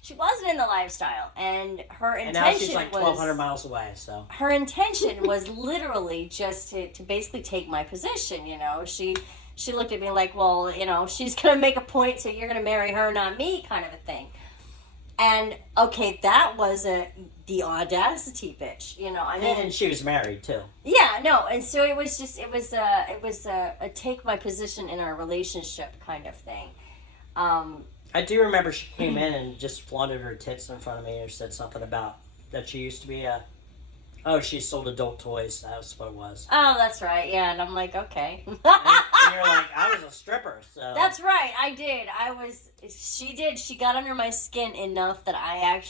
she wasn't in the lifestyle, and her And intention now she's like was 1,200 miles away, so. her intention was literally just to basically take my position. You know, she looked at me like, well, you know, she's gonna make a point, so you're gonna marry her, not me, kind of a thing. And okay, that was the audacity, bitch. You know, I mean, And she was married, too. yeah, no, and so it was a take my position in our relationship kind of thing. I do remember she came in and just flaunted her tits in front of me and said something about that she used to be she sold adult toys. That's what it was. Oh, that's right, yeah, and I'm like, okay. And you're like, I was a stripper, so. That's right, I did. She got under my skin enough that I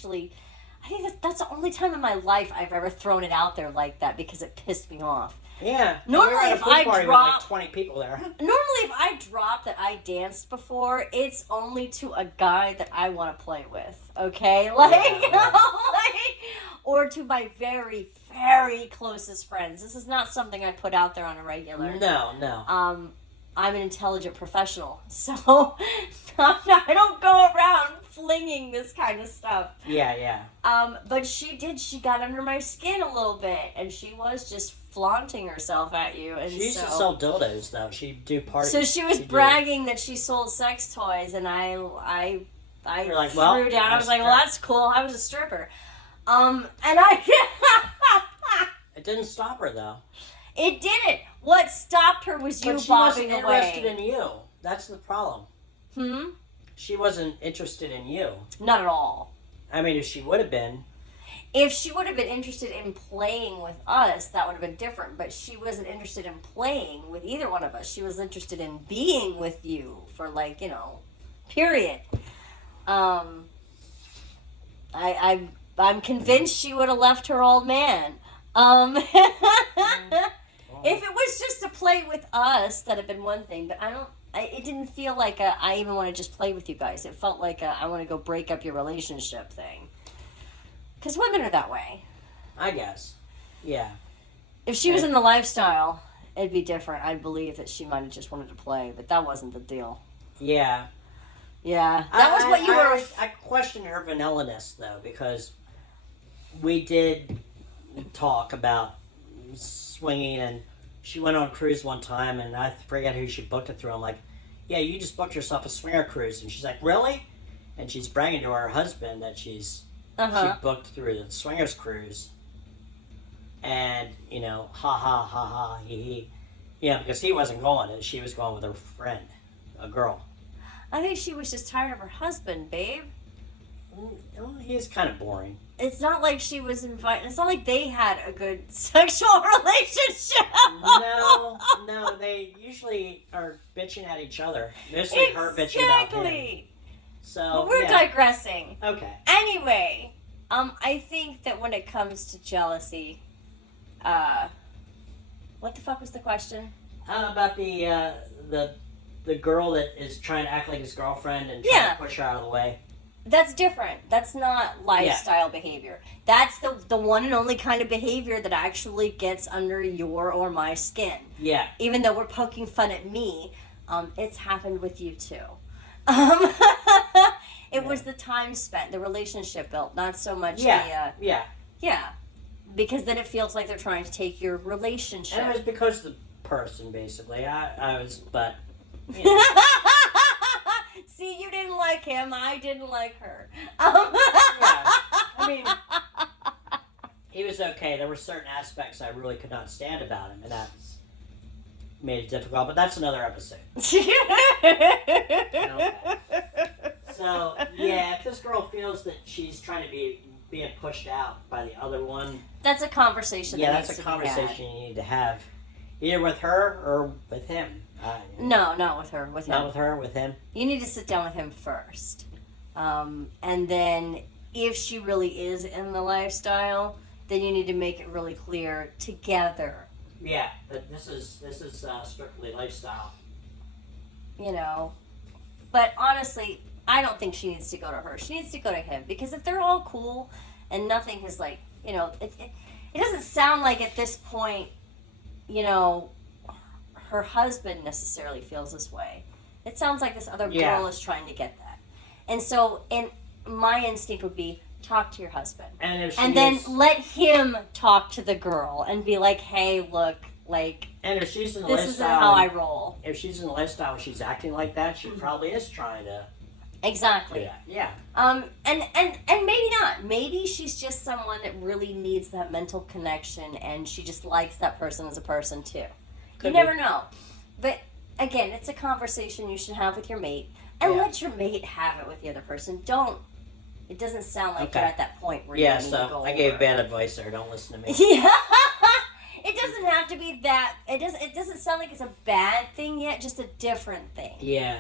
think that's the only time in my life I've ever thrown it out there like that because it pissed me off. Yeah. Normally, we were at a if pool I party drop- with like 20 people there. Normally, if I drop that I danced before, it's only to a guy that I want to play with, okay? Like, Yeah. or to my very, very closest friends. This is not something I put out there on a regular. No. I'm an intelligent professional, so I don't go around flinging this kind of stuff. Yeah. But she got under my skin a little bit, and she was just flaunting herself at you. And She used to sell dildos, though. She'd do parties. So she was She'd do- bragging that she sold sex toys, and I You're like, well, threw down. I was like, that's well, that's cool. I was a stripper. And I... It didn't stop her, though. It didn't. What stopped her was you But she bobbing wasn't away. interested in you. That's the problem. She wasn't interested in you. Not at all. I mean, if she would have been, If she would have been interested in playing with us, that would have been different. But she wasn't interested in playing with either one of us. She was interested in being with you for, like, you know, period. I'm convinced she would have left her old man. If it was just to play with us, that'd have been one thing. But it didn't feel like I even want to just play with you guys. It felt like I want to go break up your relationship thing. Because women are that way. I guess. Yeah. If she was in the lifestyle it'd be different. I believe that she might have just wanted to play, but that wasn't the deal. Yeah. Yeah, that was what you were. I question her vanilla-ness, though, because we did talk about swinging, and she went on a cruise one time, and I forget who she booked it through. I'm like, yeah, you just booked yourself a swinger cruise. And she's like, really? And she's bragging to her husband that she booked through the swingers cruise. And, you know, ha ha ha ha, he he. Yeah, because he wasn't going, and she was going with her friend, a girl. I think she was just tired of her husband, babe. Well, he is kind of boring. It's not like she was invited. It's not like they had a good sexual relationship. No, they usually are bitching at each other. Mostly her bitching about him. So, but we're digressing. Okay. Anyway, I think that when it comes to jealousy, what the fuck was the question? About the girl that is trying to act like his girlfriend and trying to push her out of the way. That's different. That's not lifestyle behavior. That's the one and only kind of behavior that actually gets under your or my skin. Yeah. Even though we're poking fun at me, it's happened with you too. It was the time spent, the relationship built, not so much Yeah. Because then it feels like they're trying to take your relationship. And it was because of the person, basically. I was, but... You know. See, you didn't like him. I didn't like her. Yeah. I mean, he was okay. There were certain aspects I really could not stand about him, and that's made it difficult. But that's another episode. Okay. So yeah, if this girl feels that she's trying to be being pushed out by the other one, that's a conversation. Yeah, that's a conversation you need to have, either with her or with him. No, not with her. With him. Not with her. With him. You need to sit down with him first, and then if she really is in the lifestyle, then you need to make it really clear together. Yeah, but this is strictly lifestyle. You know, but honestly, I don't think she needs to go to her. She needs to go to him, because if they're all cool and nothing is like, you know, it doesn't sound like at this point, you know, her husband necessarily feels this way. It sounds like this other girl is trying to get that. And so, my instinct would be, talk to your husband. And then let him talk to the girl and be like, hey, look, like, and if she's in the this lifestyle, isn't how I roll. If she's in the lifestyle and she's acting like that, she probably is trying to... Exactly. Yeah. And maybe not. Maybe she's just someone that really needs that mental connection, and she just likes that person as a person too. You never know. But again, it's a conversation you should have with your mate, and let your mate have it with the other person. It doesn't sound like you're at that point where you need to go I gave bad advice there. Don't listen to me. Yeah. It doesn't have to be that. It doesn't sound like it's a bad thing yet, just a different thing. Yeah.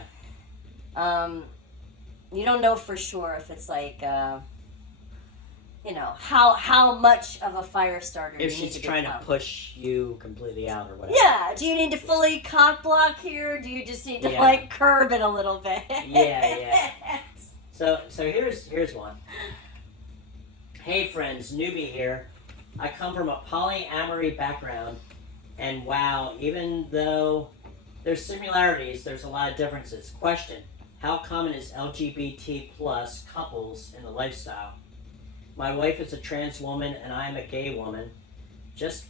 You don't know for sure if it's like, you know, how much of a fire starter if you need she's to trying become. to push you completely out or whatever. Yeah. Do you need to fully cock block here? Or do you just need to like curb it a little bit? Yeah. So here's one. Hey friends, newbie here. I come from a polyamory background, and wow, even though there's similarities, there's a lot of differences. Question: how common is LGBT plus couples in the lifestyle? My wife is a trans woman and I am a gay woman. Just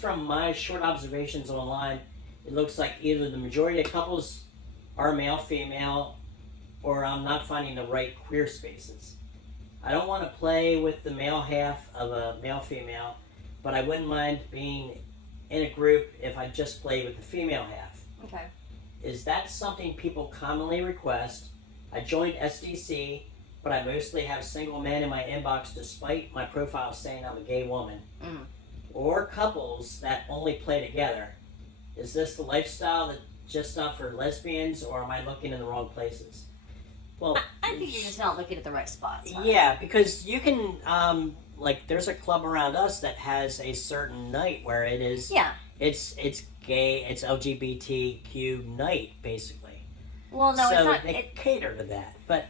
from my short observations online, it looks like either the majority of couples are male-female, or I'm not finding the right queer spaces. I don't want to play with the male half of a male-female, but I wouldn't mind being in a group if I just played with the female half. Okay. Is that something people commonly request? I joined SDC, but I mostly have single men in my inbox despite my profile saying I'm a gay woman. Mm. Or couples that only play together. Is this the lifestyle that just not for lesbians, or am I looking in the wrong places? Well, I think you're just not looking at the right spots. Huh? Yeah, because you can, like, there's a club around us that has a certain night where it is... Yeah. It's gay, it's LGBTQ night, basically. Well, no, so it's not. They cater to that. But,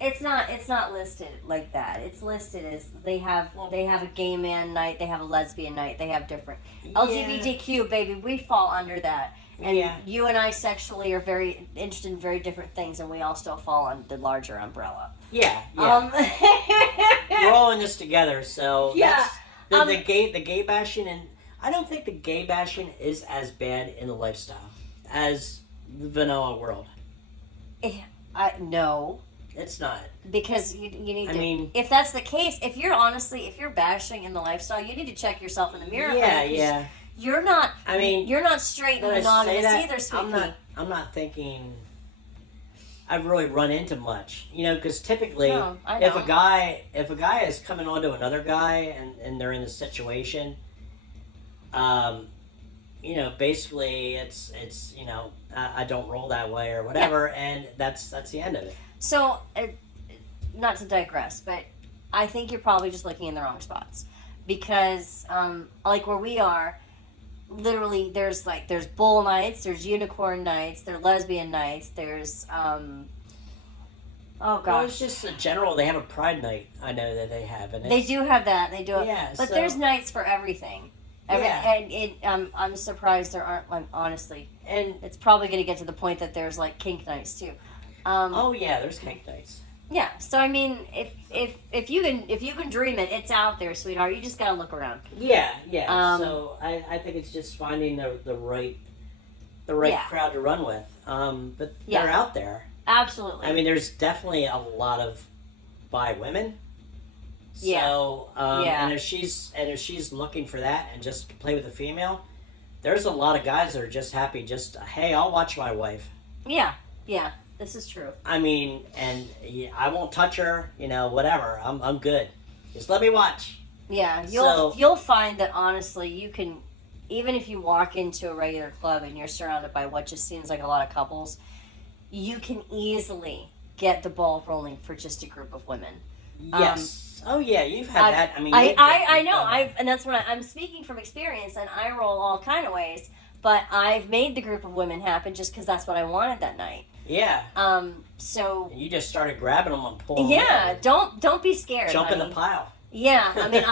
It's not listed like that. It's listed as they have a gay man night, they have a lesbian night, they have different LGBTQ, baby. We fall under that. And you and I sexually are very interested in very different things, and we all still fall under the larger umbrella. Yeah. We're all in this together, so yeah. That's the gay bashing, and I don't think the gay bashing is as bad in the lifestyle as the vanilla world. No. It's not. Because you need to. I mean, if that's the case, if you're bashing in the lifestyle, you need to check yourself in the mirror. Yeah. You're not. I mean, you're not straight and monogamous either, sweetie. I'm not thinking. I've really run into much, because typically, if a guy is coming on to another guy and they're in a situation, basically it's I don't roll that way or whatever, and that's the end of it. So, not to digress, but I think you're probably just looking in the wrong spots, because like where we are, literally there's bull nights, there's unicorn nights, there's lesbian nights, there's oh gosh. Well, it's just in general. They have a pride night. I know that they have, and they do have that. They do. Yeah, but there's nights for everything. And I'm surprised there aren't. Honestly, and it's probably going to get to the point that there's like kink nights too. There's kink nights. Yeah, so I mean, if you can dream it, it's out there, sweetheart. You just gotta look around. Yeah. So I think it's just finding the right crowd to run with. But they're out there. Absolutely. I mean, there's definitely a lot of bi women. So and if she's looking for that and just play with a female, there's a lot of guys that are just happy. Just hey, I'll watch my wife. Yeah. This is true. I mean, and I won't touch her, whatever. I'm good. Just let me watch. Yeah, you'll find that honestly, you can, even if you walk into a regular club and you're surrounded by what just seems like a lot of couples, you can easily get the ball rolling for just a group of women. Yes. You've had that. I mean, I know. And that's what I'm speaking from experience, and I roll all kind of ways. But I've made the group of women happen just because that's what I wanted that night. Yeah. So you just started grabbing them and pulling. Yeah. Them don't be scared. Jump in the pile. Yeah. I mean,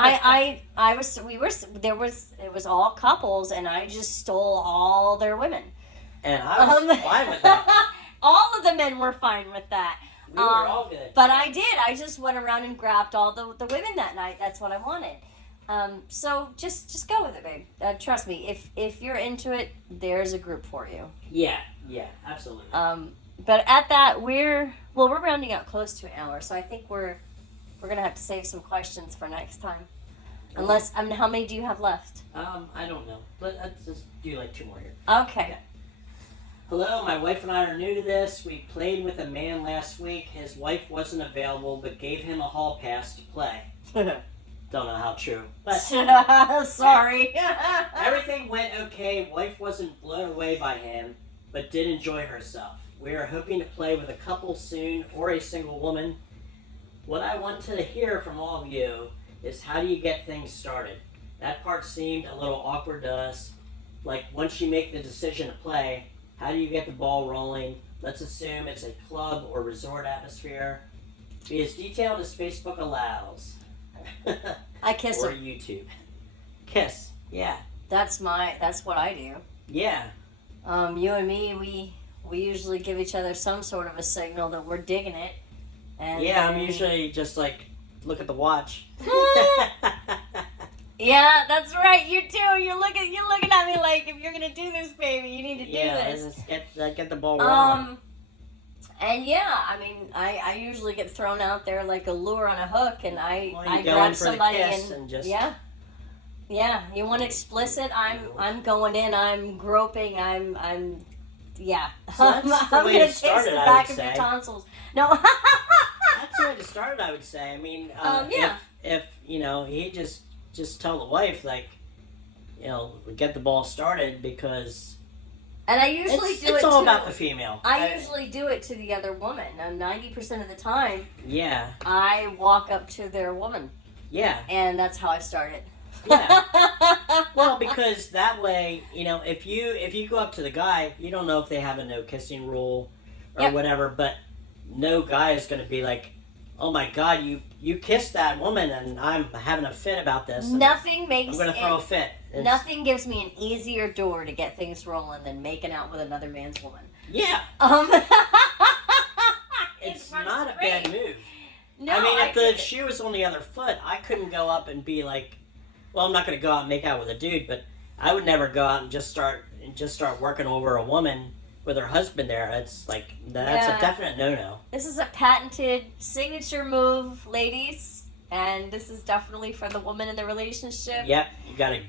it was all couples, and I just stole all their women. And I was fine with that. All of the men were fine with that. We were all good. But I did. I just went around and grabbed all the women that night. That's what I wanted. So just go with it, babe. Trust me. If you're into it, there's a group for you. Yeah, absolutely. But at that, we're rounding out close to an hour, so I think we're gonna have to save some questions for next time. Unless, how many do you have left? I don't know. Let's just do like 2 more here. Okay. Yeah. Hello, my wife and I are new to this. We played with a man last week. His wife wasn't available, but gave him a hall pass to play. Don't know how true. But sorry. Everything went okay. Wife wasn't blown away by him, but did enjoy herself. We are hoping to play with a couple soon or a single woman. What I want to hear from all of you is, how do you get things started? That part seemed a little awkward to us. Like, once you make the decision to play, how do you get the ball rolling? Let's assume it's a club or resort atmosphere. Be as detailed as Facebook allows. I kiss or her. YouTube. Kiss. Yeah. That's what I do. Yeah. You and me, we usually give each other some sort of a signal that we're digging it. And yeah, I'm usually just like, look at the watch. Yeah, that's right. You too. You're looking at me like, if you're gonna do this, baby, you need to do this. Get the ball rolling. And yeah, I mean, I usually get thrown out there like a lure on a hook, and I grab somebody and just... yeah. You want explicit? I'm going in. I'm groping. I'm yeah. So that's I'm the way gonna it taste started, the I back would of your say. tonsils. No. That's the way it started, I would say. I mean, yeah. If he just tell the wife, like, get the ball started, because. And I usually it's all about the female. I usually do it to the other woman. And 90% of the time, yeah, I walk up to their woman. Yeah. And that's how I started. Yeah. Well, because that way, if you go up to the guy, you don't know if they have a no kissing rule or whatever, but no guy is going to be like, oh my God, you kissed that woman, and I'm having a fit about this. Nothing makes I'm gonna throw a fit. Nothing gives me an easier door to get things rolling than making out with another man's woman. Yeah. It's not a bad move. No, I mean, if the shoe was on the other foot, I couldn't go up and be like, well, I'm not going to go out and make out with a dude, but I would never go out and just start working over a woman with her husband there. It's like, that's a definite no-no. This is a patented signature move, ladies, and this is definitely for the woman in the relationship. Yep, you got to.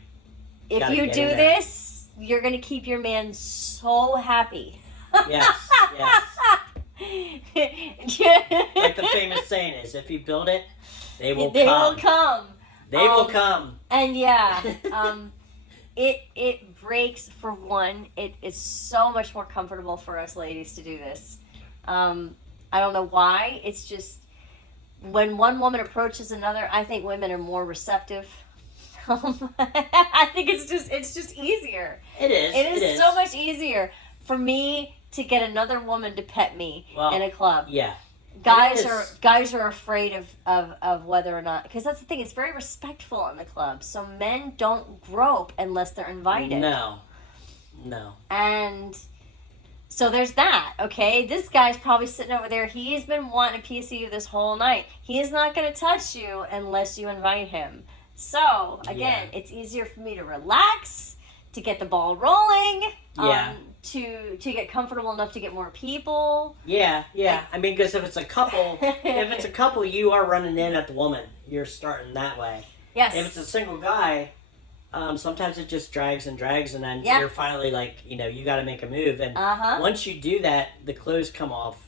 If you do this, you're going to keep your man so happy. Yes, yes. Like the famous saying is, if you build it, they will come. They will come. And yeah, it breaks, for one, it's so much more comfortable for us ladies to do this. I don't know why. It's just, when one woman approaches another, I think women are more receptive. I think it's just easier. It is. It is so much easier for me to get another woman to pet me in a club. Yeah. Guys are afraid of whether or not, because that's the thing, it's very respectful in the club. So men don't grope unless they're invited. No. And so there's that, okay? This guy's probably sitting over there. He's been wanting a piece of you this whole night. He is not going to touch you unless you invite him. So, again, it's easier for me to relax, to get the ball rolling, to get comfortable enough to get more people. Yeah. I mean, because if it's a couple, you are running in at the woman. You're starting that way. Yes. If it's a single guy, sometimes it just drags, and then you're finally like, you got to make a move. And once you do that, the clothes come off,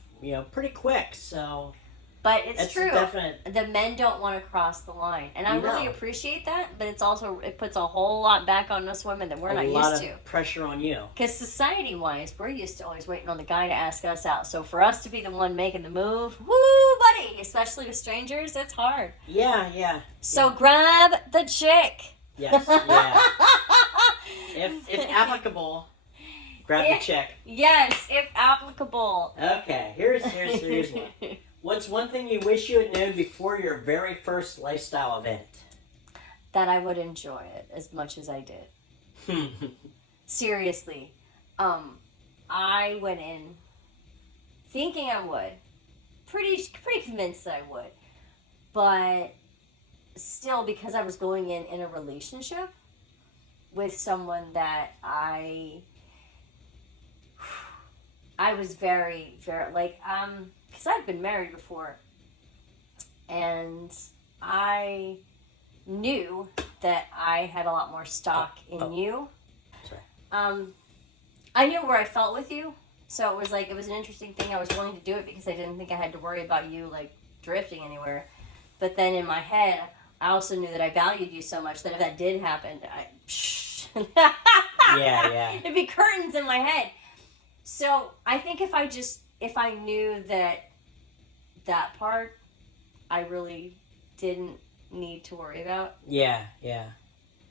pretty quick. So. But it's true. Definite. The men don't want to cross the line. And I really appreciate that, but it puts a whole lot back on us women that we're not used to. A lot of pressure on you. Because society-wise, we're used to always waiting on the guy to ask us out. So for us to be the one making the move, woo, buddy, especially with strangers, it's hard. Yeah. So grab the chick. Yes, yeah. If applicable, grab the chick. Yes, if applicable. Okay, here's one. What's one thing you wish you had known before your very first lifestyle event? That I would enjoy it as much as I did. Seriously. I went in thinking I would. Pretty convinced that I would. But still, because I was going in a relationship with someone that I was very, very, because I've been married before, and I knew that I had a lot more stock in you. Sorry. I knew where I felt with you, so it was an interesting thing. I was willing to do it because I didn't think I had to worry about you, drifting anywhere. But then in my head, I also knew that I valued you so much that if that did happen, Yeah. It'd be curtains in my head. So I think if I knew that part, I really didn't need to worry about. Yeah.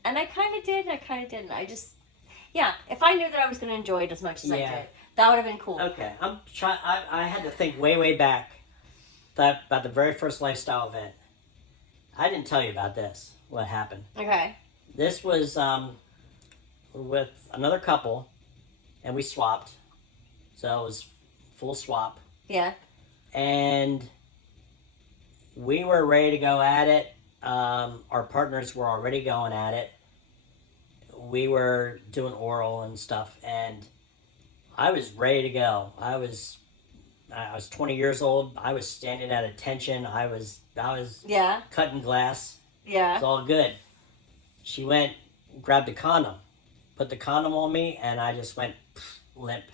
And I kind of did, and I kind of didn't. If I knew that I was going to enjoy it as much as I did, that would have been cool. Okay, I had to think way back about the very first lifestyle event. I didn't tell you about this, what happened. Okay. This was with another couple, and we swapped. So it was full swap. Yeah. And we were ready to go at it. Our partners were already going at it. We were doing oral and stuff, and I was ready to go. I was 20 years old. I was standing at attention. I was cutting glass. Yeah. It's all good. She went, grabbed a condom, put the condom on me, and I just went limp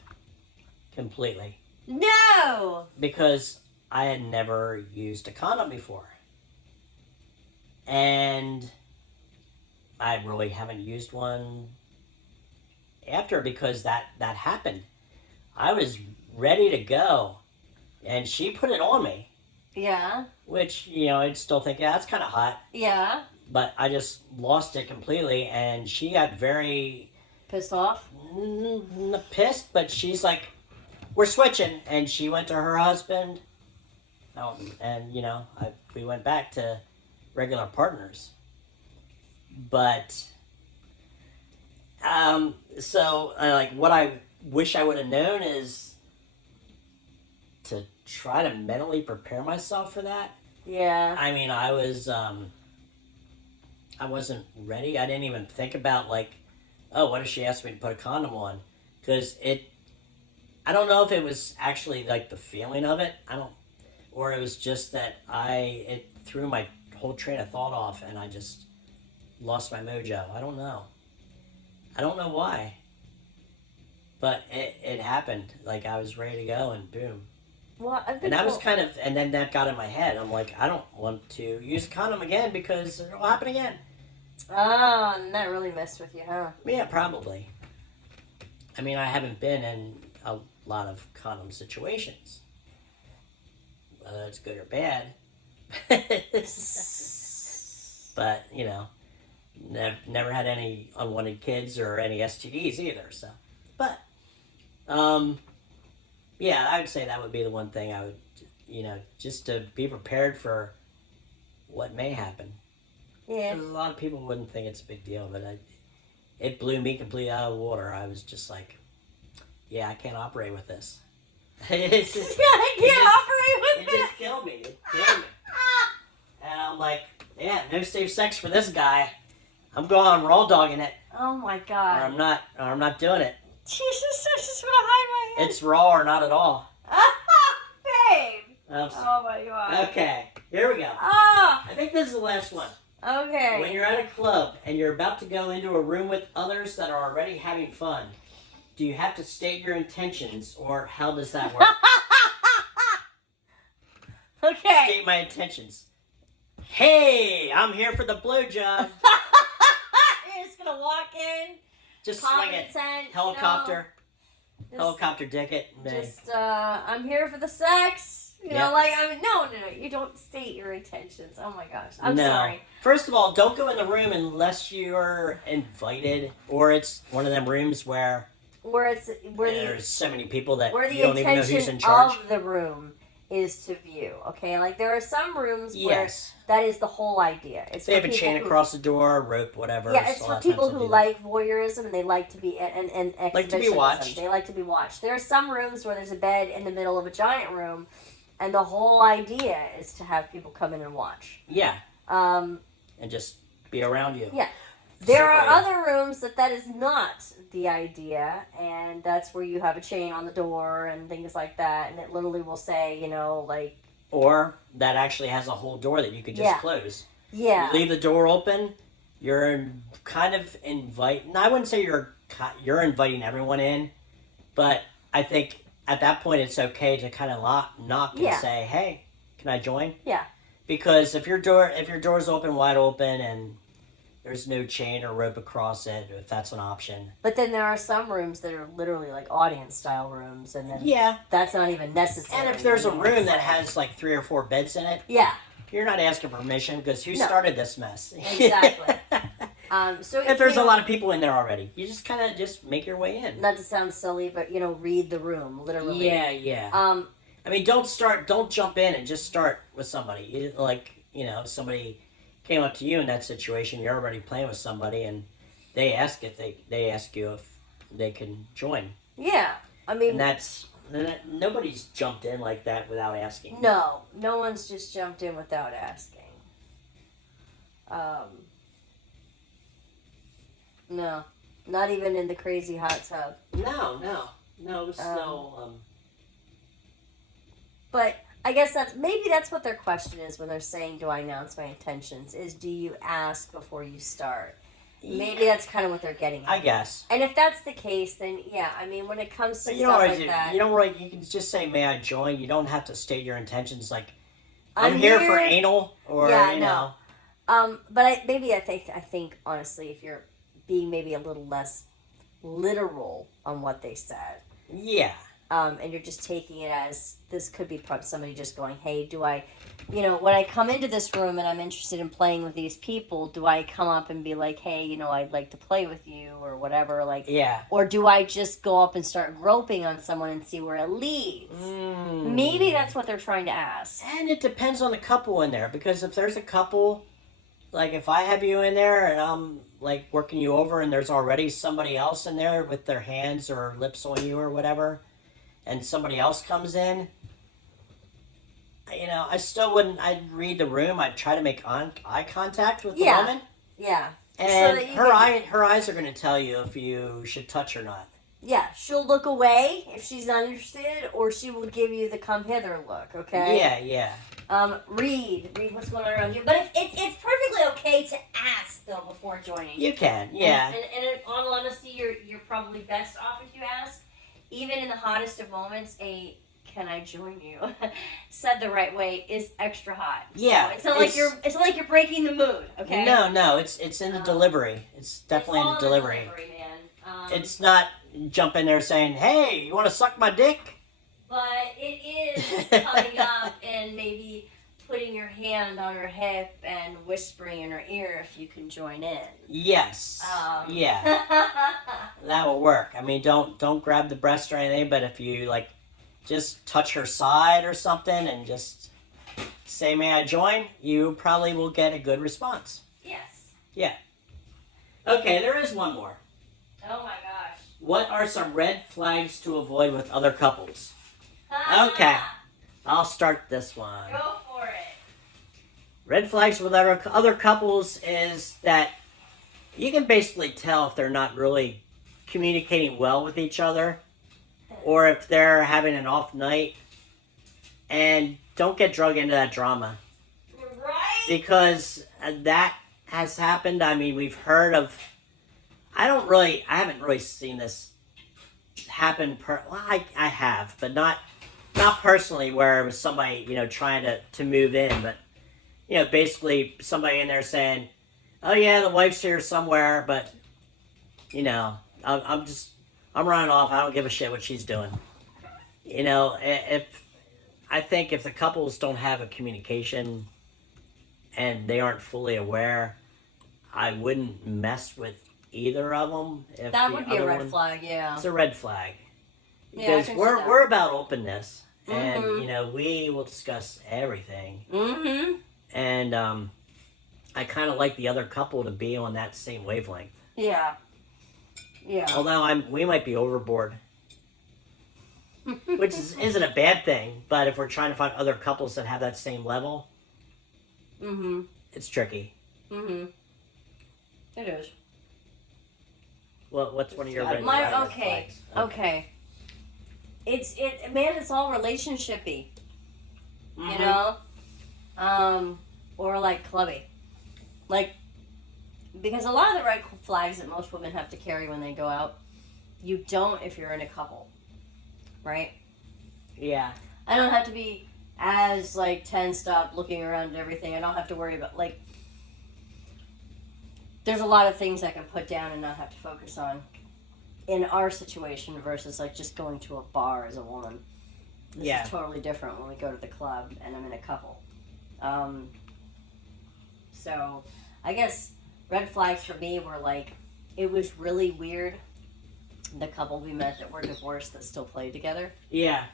completely. No! Because I had never used a condom before. And I really haven't used one after, because that happened. I was ready to go, and she put it on me. Yeah. Which, I'd still think, that's kind of hot. Yeah. But I just lost it completely, and she got very... Pissed off? Pissed, but she's like, we're switching. And she went to her husband, And we went back to regular partners. But like what I wish I would have known is to try to mentally prepare myself for that. Yeah. I mean, I wasn't ready. I didn't even think about like, oh, what if she asked me to put a condom on? Because I don't know if it was actually like the feeling of it. Or it was just that it threw my whole train of thought off and I just lost my mojo. I don't know. I don't know why. But it happened. Like I was ready to go and boom. Well, and that was kind of, and then that got in my head. I'm like, I don't want to use a condom again because it'll happen again. Oh, and that really messed with you, huh? Yeah, probably. I mean, I haven't been in a lot of condom situations. Whether it's good or bad. But, never had any unwanted kids or any STDs either, so. But, yeah, I would say that would be the one thing I would, just to be prepared for what may happen. Yeah. Because a lot of people wouldn't think it's a big deal, but it blew me completely out of the water. I was just like, yeah, I can't operate with this. It's just, yeah, I can't operate with this. It just killed me. It killed me. And I'm like, yeah, no safe sex for this guy. I'm going raw dogging it. Oh my god. Or I'm not doing it. Jesus, I just want to hide my head. It's raw or not at all. Babe. Oh my god. Okay, here we go. Ah. I think this is the last one. Okay. When you're at a club and you're about to go into a room with others that are already having fun, do you have to state your intentions, or how does that work? Okay. State my intentions. Hey, I'm here for the blowjob. You're just gonna walk in, just swing it. Helicopter. Helicopter dick it. I'm here for the sex. You know, like, I mean, no, you don't state your intentions. Oh my gosh. I'm sorry. First of all, don't go in the room unless you're invited, or it's one of them rooms where there's so many people that you don't even know who's in charge. Of the room is to view, okay? Like, there are some rooms where that is the whole idea. They have a chain across the door, rope, whatever. Yeah, it's for people who like voyeurism and they like to be and like to be watched. They like to be watched. There are some rooms where there's a bed in the middle of a giant room, and the whole idea is to have people come in and watch. Yeah. And just be around you. Yeah. There are other rooms that is not the idea, and that's where you have a chain on the door and things like that, and it literally will say, like... Or that actually has a whole door that you could just close. Yeah. You leave the door open, you're kind of inviting... I wouldn't say you're inviting everyone in, but I think at that point it's okay to kind of knock and say, hey, can I join? Yeah. Because if your door's wide open and there's no chain or rope across it, if that's an option. But then there are some rooms that are literally like audience-style rooms, and then that's not even necessary. And if there's a room that has like 3 or 4 beds in it, you're not asking permission because who started this mess? Exactly. So if there's a lot of people in there already, you just kind of just make your way in. Not to sound silly, but read the room literally. Yeah. I mean, don't jump in and just start with somebody. Somebody came up to you in that situation, you're already playing with somebody, and they ask you if they can join. Yeah, I mean, and nobody's jumped in like that without asking. No one's just jumped in without asking. No, not even in the crazy hot tub. No, it was But I guess that's what their question is when they're saying, do I announce my intentions, is do you ask before you start? Maybe that's kind of what they're getting at. I guess. And if that's the case, then I mean, when it comes to stuff like that... You can just say, may I join? You don't have to state your intentions like, I'm here for anal, or, no. But I think, honestly, if you're being maybe a little less literal on what they said... Yeah. and you're just taking it as this could be somebody just going, hey, do I, when I come into this room and I'm interested in playing with these people, do I come up and be like, hey, I'd like to play with you or whatever, like, Yeah. or do I just go up and start groping on someone and see where it leads? Maybe that's what they're trying to ask. And it depends on the couple in there, because if there's a couple, like if I have you in there and I'm like working you over and there's already somebody else in there with their hands or lips on you or whatever, and somebody else comes in, I still wouldn't. I'd read the room. I'd try to make eye contact with the woman. Yeah. And her eyes are going to tell you if you should touch or not. Yeah, she'll look away if she's not interested, or she will give you the come hither look. Okay. Yeah. Read what's going on around you. But it's perfectly okay to ask though before joining. You can. Yeah. And in all honesty, you're probably best off if you ask. Even in the hottest of moments, "Can I join you?" said the right way is extra hot. Yeah. So it's not like you're breaking the mood. Okay. No. It's in the delivery. It's definitely in the delivery. Man. It's not jump in there saying, "Hey, you want to suck my dick?" But it is coming up and maybe putting your hand on her hip and whispering in her ear if you can join in. Yes. Yeah. That will work. I mean, don't grab the breast or anything, but if you like, just touch her side or something and just say, "May I join?" you probably will get a good response. Yes. Yeah. Okay, there is one more. Oh my gosh. What are some red flags to avoid with other couples? Okay. I'll start this one. Go for it. Red flags with other couples is that you can basically tell if they're not really communicating well with each other, or if they're having an off night. And don't get drug into that drama. Right? Because that has happened. I mean, we've heard of... I haven't really seen this happen. I have, but not personally, where it was somebody, trying to move in. But, basically somebody in there saying, "Oh yeah, the wife's here somewhere, but, I'm running off. I don't give a shit what she's doing." I think if the couples don't have a communication and they aren't fully aware, I wouldn't mess with either of them. If that would be a red flag, yeah. It's a red flag. Yeah, Because we're about openness, and, we will discuss everything. Mm-hmm. And I kind of like the other couple to be on that same wavelength. Yeah. Yeah. Although we might be overboard. Which isn't a bad thing, but if we're trying to find other couples that have that same level, it's tricky. It is. Well, what's one of your red flags? Okay. It's all relationshipy. Or like clubby. Like, because a lot of the red flags that most women have to carry when they go out, you don't if you're in a couple. Right? Yeah. I don't have to be as, tensed up looking around at everything. I don't have to worry about, there's a lot of things I can put down and not have to focus on in our situation versus, just going to a bar as a woman. This is totally different when we go to the club and I'm in a couple. So, I guess red flags for me were, it was really weird, the couple we met that were divorced that still played together. Yeah.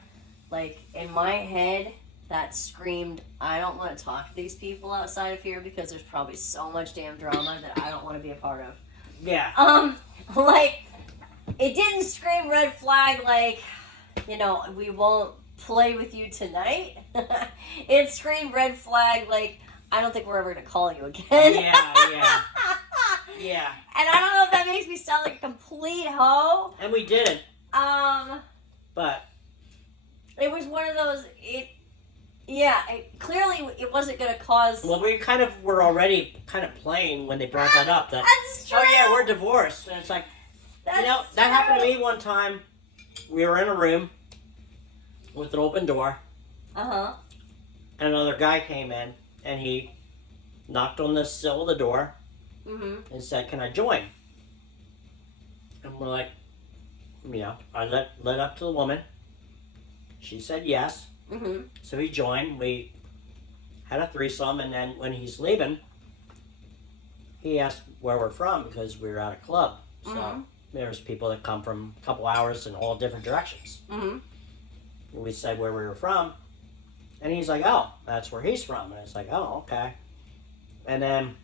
In my head, that screamed, I don't want to talk to these people outside of here because there's probably so much damn drama that I don't want to be a part of. Yeah. It didn't scream red flag we won't play with you tonight. It screamed red flag I don't think we're ever going to call you again. Yeah. Yeah. And I don't know if that makes me sound like a complete hoe. And we didn't. But it was one of those. Clearly it wasn't going to cause. Well, we kind of were already kind of playing when they brought that up. That's true. Oh yeah, we're divorced, and it's like, that happened to me one time. We were in a room with an open door. And another guy came in, and he knocked on the sill of the door. And said, "Can I join?" And we're like, I led up to the woman, She said yes. Mm-hmm. So he joined. We had a threesome, and then when he's leaving, he asked where we're from because we were at a club. So Mm-hmm. there's people that come from a couple hours in all different directions. Mm-hmm. We said where we were from, and he's like, "Oh, that's where he's from." And it's like, "Oh, okay." And then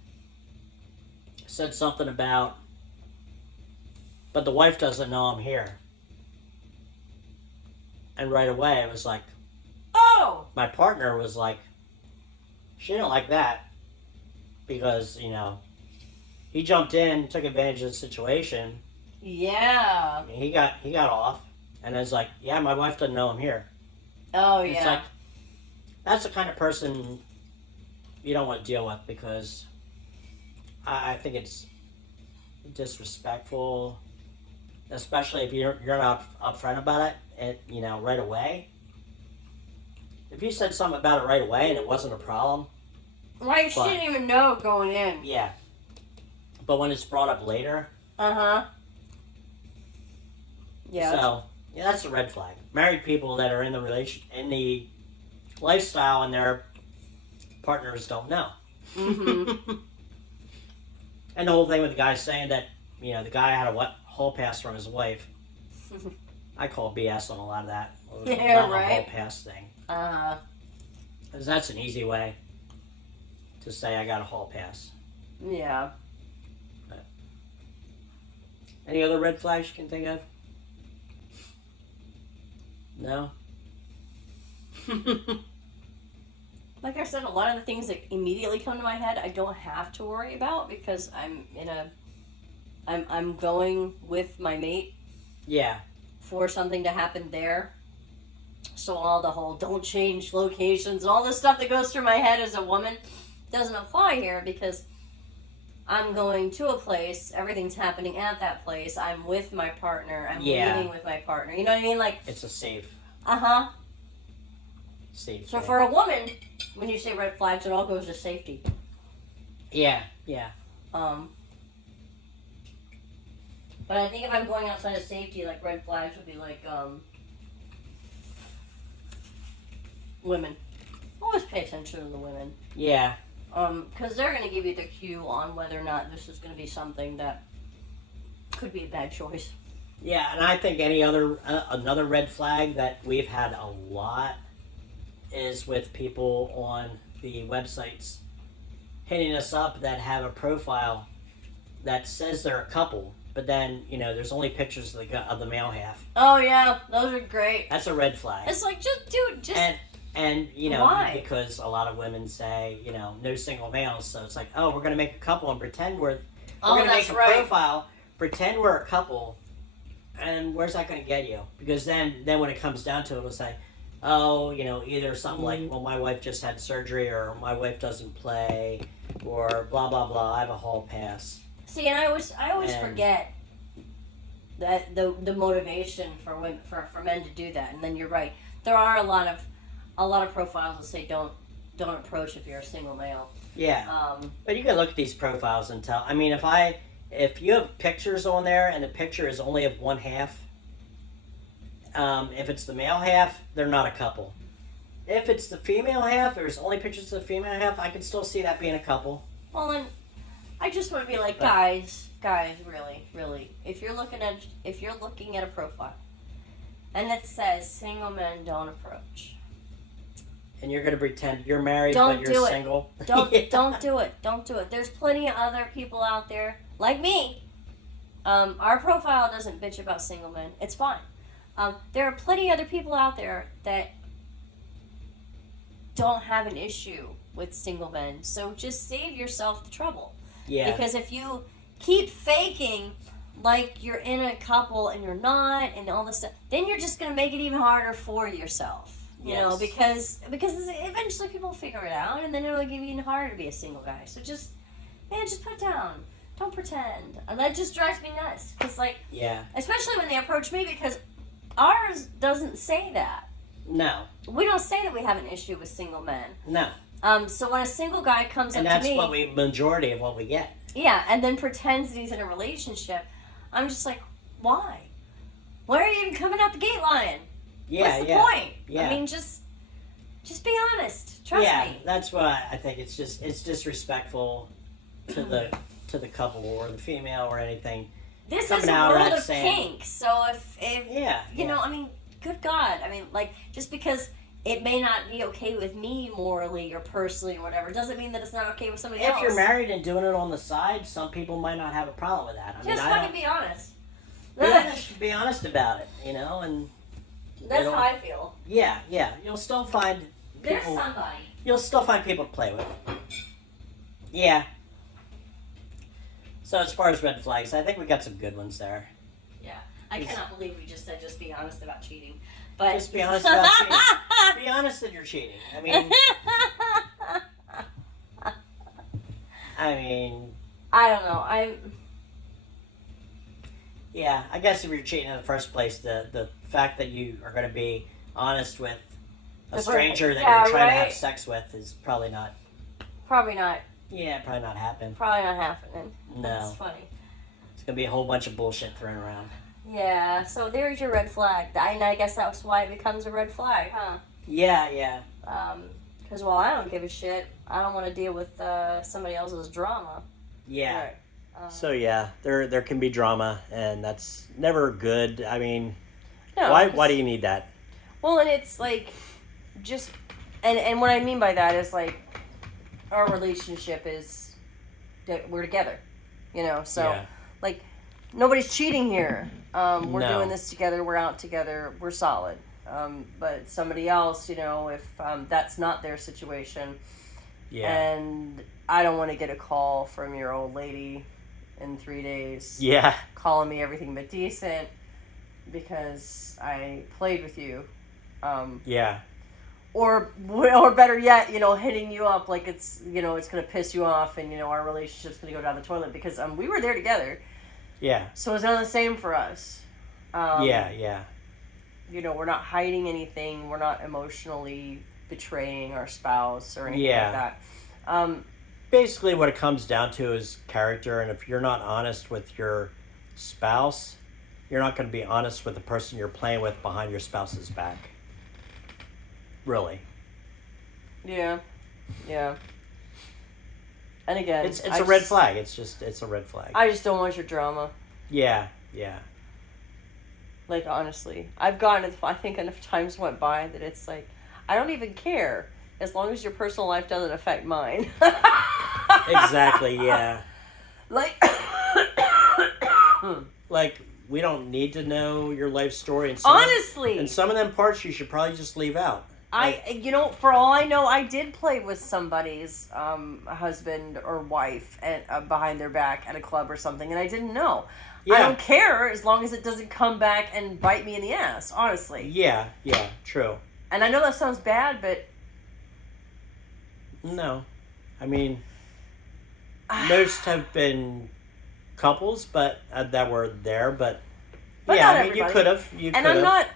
said something about, but the wife doesn't know I'm here. And right away, it was like, Oh! my partner was like, she didn't like that because, you know, he jumped in, took advantage of the situation. Yeah. He got off, and it's like, yeah, my wife doesn't know I'm here. Oh, It's yeah. like, that's the kind of person you don't want to deal with because I think it's disrespectful, especially if you're not upfront about it, you know, right away. If you said something about it right away and it wasn't a problem, Like, she but- didn't even know going in. yeah. But when it's brought up later, Uh-huh. Yeah. so yeah, that's a red flag. Married people that are in the lifestyle and their partners don't know. Mm-hmm. And the whole thing with the guy saying that, you know, the guy had a hall pass from his wife. I call BS on a lot of that. Yeah, Not a right. hall pass thing. Uh-huh. Because that's an easy way to say I got a hall pass. Yeah. Any other red flags you can think of? No? Like I said, a lot of the things that immediately come to my head, I don't have to worry about because I'm going with my mate Yeah. for something to happen there. So all the whole don't change locations and all this stuff that goes through my head as a woman doesn't apply here because I'm going to a place, everything's happening at that place, I'm with my partner, I'm Yeah. leaving with my partner. You know what I mean? Like, It's a safe uh-huh. thing. So for a woman, when you say red flags, it all goes to safety. Yeah, yeah. But I think if I'm going outside of safety, like red flags would be like, women. Always pay attention to the women. Yeah. Because they're going to give you the cue on whether or not this is going to be something that could be a bad choice. Yeah, and I think another red flag that we've had a lot is with people on the websites hitting us up that have a profile that says they're a couple, but then, you know, there's only pictures of the male half. Oh, yeah. Those are great. That's a red flag. It's like, just... And you know, Why? because a lot of women say, you know, no single males, so it's like, oh, we're going to make a couple and pretend we're going to that's make a right. profile, pretend we're a couple, and where's that going to get you? Because then when it comes down to it, it'll say, oh, you know, either something like, well, my wife just had surgery, or my wife doesn't play, or blah, blah, blah, I have a hall pass. See, and I always And- forget that the motivation for women, for men to do that. And then you're right. There are a lot of profiles that say don't approach if you're a single male. Yeah. But you can look at these profiles and tell. I mean, if you have pictures on there and the picture is only of one half, if it's the male half, they're not a couple. If it's the female half, there's only pictures of the female half, I can still see that being a couple. Well, then I just want to be like, But- guys, really, if you're looking at a profile and it says single men don't approach, And you're gonna pretend you're married, Don't but do you're it. single. don't Yeah. don't do it. There's plenty of other people out there like me. Our profile doesn't bitch about single men. It's fine. There are plenty of other people out there that don't have an issue with single men. So just save yourself the trouble. Yeah. Because if you keep faking like you're in a couple and you're not and all this stuff, then you're just going to make it even harder for yourself. You know, Yes. because eventually people will figure it out and then it'll get even harder to be a single guy. So just put it down. Don't pretend. And that just drives me nuts. Because, like, Yeah. especially when they approach me, because ours doesn't say that. No. We don't say that we have an issue with single men. No. So when a single guy comes And up to that's me, majority of what we get. yeah, and then pretends that he's in a relationship, I'm just like, why? Why are you even coming out the gate lying? Yeah, What's the point? Yeah. I mean, just be honest. Trust me. That's why I think it's disrespectful to the couple or the female or anything. This Coming is a out world and of saying- kink. So if you know, I mean, good God, I mean, like, just because it may not be okay with me morally or personally or whatever, doesn't mean that it's not okay with somebody else. If you're married and doing it on the side, some people might not have a problem with that. I mean, Just fucking be honest. be honest about it, you know, and That's how I feel. yeah, you'll still find There's people. somebody. You'll still find people to play with. Yeah. So as far as red flags, I think we got some good ones there. Yeah. I cannot believe we just said just be honest about cheating. But Just be honest about cheating. Be honest that you're cheating. I mean, I don't know. yeah, I guess if you're cheating in the first place, the fact that you are going to be honest with a stranger that you're trying to have sex with is probably not. Probably not. Yeah, probably not happening. Probably not happening. No. That's funny. It's going to be a whole bunch of bullshit thrown around. Yeah, so there's your red flag. I guess that's why it becomes a red flag, huh? Yeah. Because while I don't give a shit, I don't want to deal with somebody else's drama. Yeah. Right. So yeah, there can be drama, and that's never good. I mean, No, why do you need that? Well, and it's like, just, and what I mean by that is like, our relationship is that we're together, you know. So Yeah. like, nobody's cheating here. We're No. doing this together. We're out together. We're solid. But somebody else, you know, if that's not their situation, Yeah. and I don't want to get a call from your old lady in 3 days Yeah. calling me everything but decent because I played with you. Yeah. Or better yet, you know, hitting you up like it's, you know, it's going to piss you off and, you know, our relationship's going to go down the toilet because we were there together. Yeah. So it's not the same for us. Yeah. You know, we're not hiding anything. We're not emotionally betraying our spouse or anything Yeah. like that. Basically, what it comes down to is character, and if you're not honest with your spouse, you're not going to be honest with the person you're playing with behind your spouse's back. Really. Yeah. And again, It's a red flag. It's a red flag. I just don't want your drama. Yeah. Like, honestly. I've gotten it, I think enough times went by that it's like, I don't even care as long as your personal life doesn't affect mine. Exactly, yeah. Like, Like, we don't need to know your life story. And honestly. and some of them parts you should probably just leave out. You know, for all I know, I did play with somebody's husband or wife behind their back at a club or something, and I didn't know. Yeah. I don't care as long as it doesn't come back and bite me in the ass, honestly. Yeah, true. And I know that sounds bad, but... No. I mean, most have been couples but that were there, but yeah, not I mean, you everybody. could have. And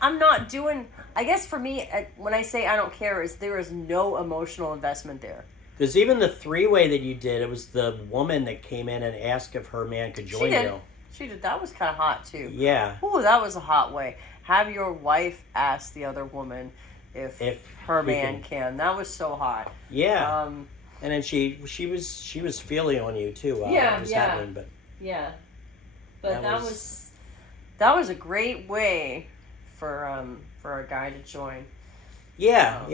I'm not doing... I guess for me, when I say I don't care, is there is no emotional investment there. Because even the three-way that you did, it was the woman that came in and asked if her man could join you. She did. That was kind of hot, too. Yeah. Ooh, that was a hot way. Have your wife ask the other woman if her man can. That was so hot. Yeah. And then she was feeling on you, too, while it was happening. But yeah. But that was a great way for a guy to join. Yeah,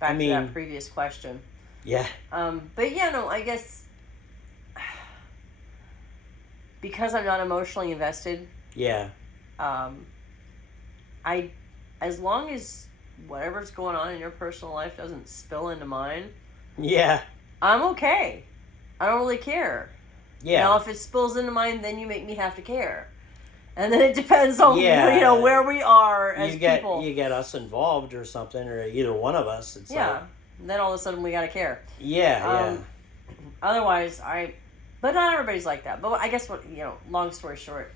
Back to that previous question. Yeah. But yeah, no, I guess because I'm not emotionally invested. Yeah. As long as whatever's going on in your personal life doesn't spill into mine. Yeah. I'm okay. I don't really care. Yeah. Now, if it spills into mine, then you make me have to care. And then it depends on where we are as people. You get us involved or something, or either one of us. It's and then all of a sudden we gotta care. Yeah. Otherwise, but not everybody's like that. But I guess long story short,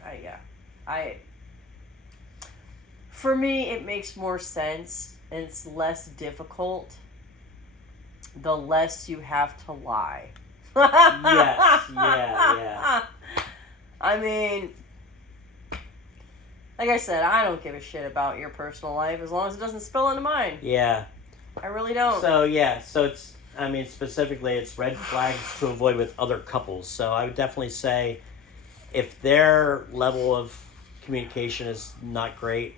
for me, it makes more sense and it's less difficult the less you have to lie. Yes. Yeah. I mean, like I said, I don't give a shit about your personal life as long as it doesn't spill into mine. Yeah. I really don't. So it's, I mean, specifically it's red flags to avoid with other couples. So I would definitely say if their level of communication is not great,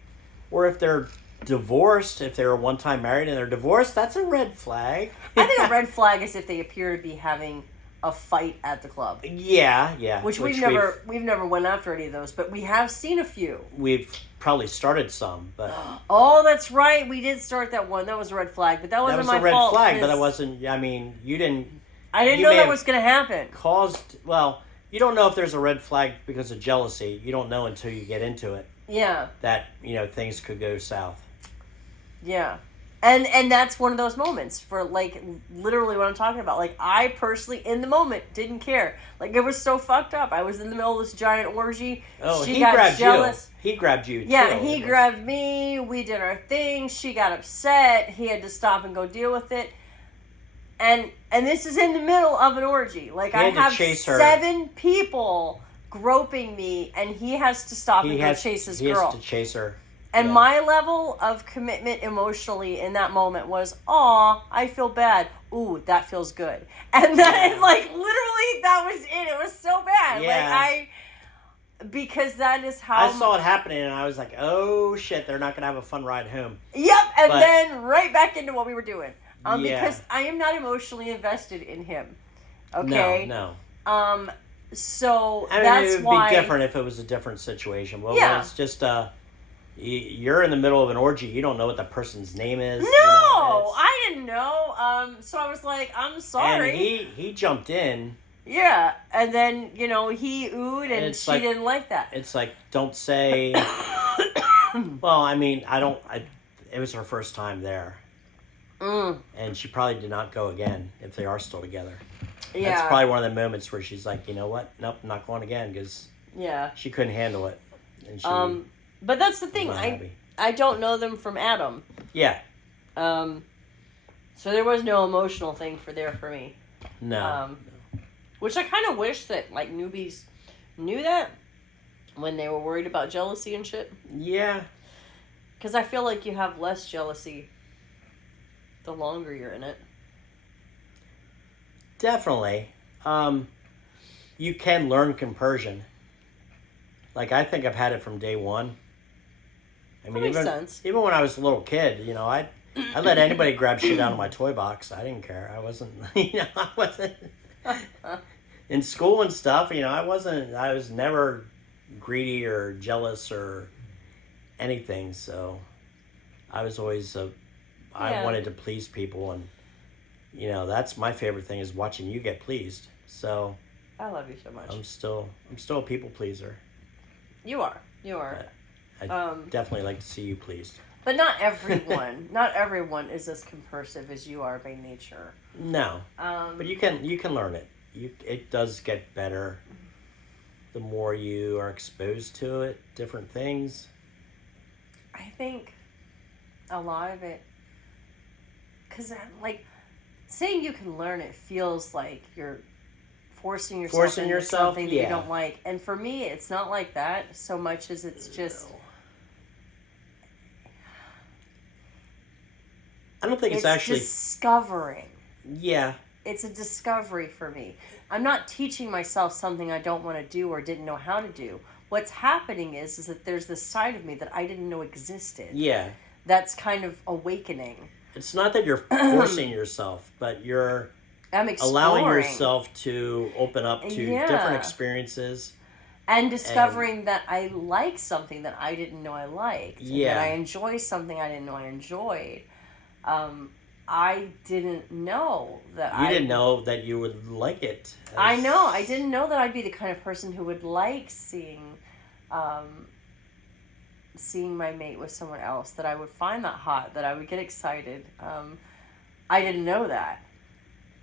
or if they're divorced, if they were one time married and they're divorced, that's a red flag. I think a red flag is if they appear to be having a fight at the club. Yeah. Which we've never went after any of those, but we have seen a few. We've probably started some, but oh, that's right, we did start that one. That was a red flag, but that wasn't my fault. That was a red flag, but that wasn't. I mean, you didn't. I didn't know that was going to happen. You don't know if there's a red flag because of jealousy. You don't know until you get into it. Yeah. That things could go south. Yeah. And that's one of those moments for, like, literally what I'm talking about. Like, I personally, in the moment, didn't care. Like, it was so fucked up. I was in the middle of this giant orgy. Oh, she got jealous. He grabbed you, yeah, too. He grabbed me. We did our thing. She got upset. He had to stop and go deal with it. And this is in the middle of an orgy. Like, I have 7 people groping me, and he has to stop and go chase his girl. He has to chase her. And my level of commitment emotionally in that moment was, aw, I feel bad. Ooh, that feels good. And then, like, literally, that was it. It was so bad. Yeah. Because that is how... I saw it happening, and I was like, oh, shit, they're not going to have a fun ride home. Yep, and then right back into what we were doing. Because I am not emotionally invested in him. Okay? No. So, I mean, that's why... it would be different if it was a different situation. Well, it's just... You're in the middle of an orgy. You don't know what the person's name is. No, I didn't know. So I was like, I'm sorry. And he jumped in. Yeah, and then he oohed, and she didn't like that. It's like, don't say. Well, I mean, it was her first time there, and she probably did not go again if they are still together. Yeah, that's probably one of the moments where she's like, you know what? Nope, not going again because she couldn't handle it, and she. But that's the thing. I don't know them from Adam. Yeah. So there was no emotional thing for me. No. Which I kind of wish that, like, newbies knew that when they were worried about jealousy and shit. Yeah. Because I feel like you have less jealousy the longer you're in it. Definitely. You can learn compersion. Like, I think I've had it from day one. I mean, even when I was a little kid, I let anybody grab shit out of my toy box. I didn't care. I wasn't, in school and stuff, I was never greedy or jealous or anything. So I was always, I wanted to please people. And, that's my favorite thing is watching you get pleased. So I love you so much. I'm still a people pleaser. You are. I definitely like to see you pleased. But not everyone is as compersive as you are by nature. No. But you can learn it. It does get better the more you are exposed to it, different things. I think a lot of it, because, like, saying you can learn it feels like you're forcing yourself into something that you don't like. And for me, it's not like that so much as it's just... I don't think it's actually... discovering. Yeah. It's a discovery for me. I'm not teaching myself something I don't want to do or didn't know how to do. What's happening is that there's this side of me that I didn't know existed. Yeah. That's kind of awakening. It's not that you're forcing yourself, but you're... I'm exploring. Allowing yourself to open up to different experiences. And discovering that I like something that I didn't know I liked. Yeah. That I enjoy something I didn't know I enjoyed. I didn't know that You didn't know that you would like it. I know. I didn't know that I'd be the kind of person who would like seeing my mate with someone else. That I would find that hot. That I would get excited. I didn't know that.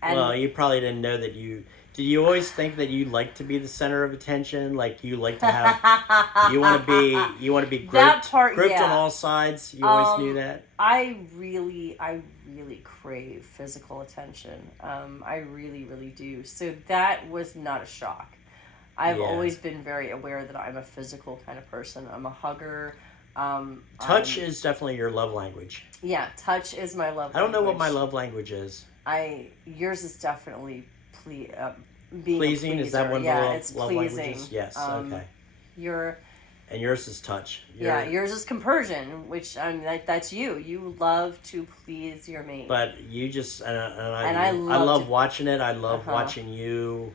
And well, you probably didn't know that you... Did you always think that you like to be the center of attention? Like you like to have... you want to be grouped on all sides? You always knew that? I really crave physical attention. I really, really do. So that was not a shock. I've Yeah. always been very aware that I'm a physical kind of person. I'm a hugger. Touch is definitely your love language. Yeah, touch is my love. I don't know what my language. love language is. Yours is definitely being Pleasing, a is that pleaser. one of Yeah, the it's love pleasing. languages? Yes. Okay. You're. And yours is touch. Yours is compersion, which that's you. You love to please your mate. But you just I love watching it. I love watching you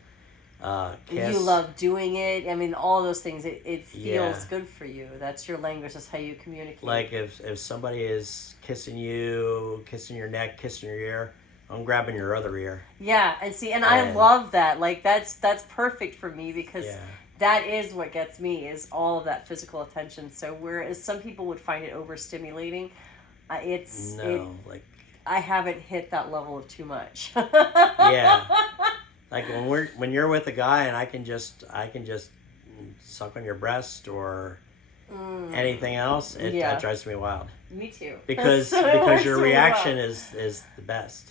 kiss. You love doing it. I mean, all those things. It feels Yeah. good for you. That's your language. That's how you communicate. Like if somebody is kissing you, kissing your neck, kissing your ear, I'm grabbing your other ear. Yeah, and I love that. Like that's perfect for me because. Yeah. That is what gets me, is all of that physical attention. So whereas some people would find it overstimulating, I haven't hit that level of too much. Yeah. Like when you're with a guy and I can just suck on your breast or anything else, that drives me wild. Me too. Because your reaction is the best.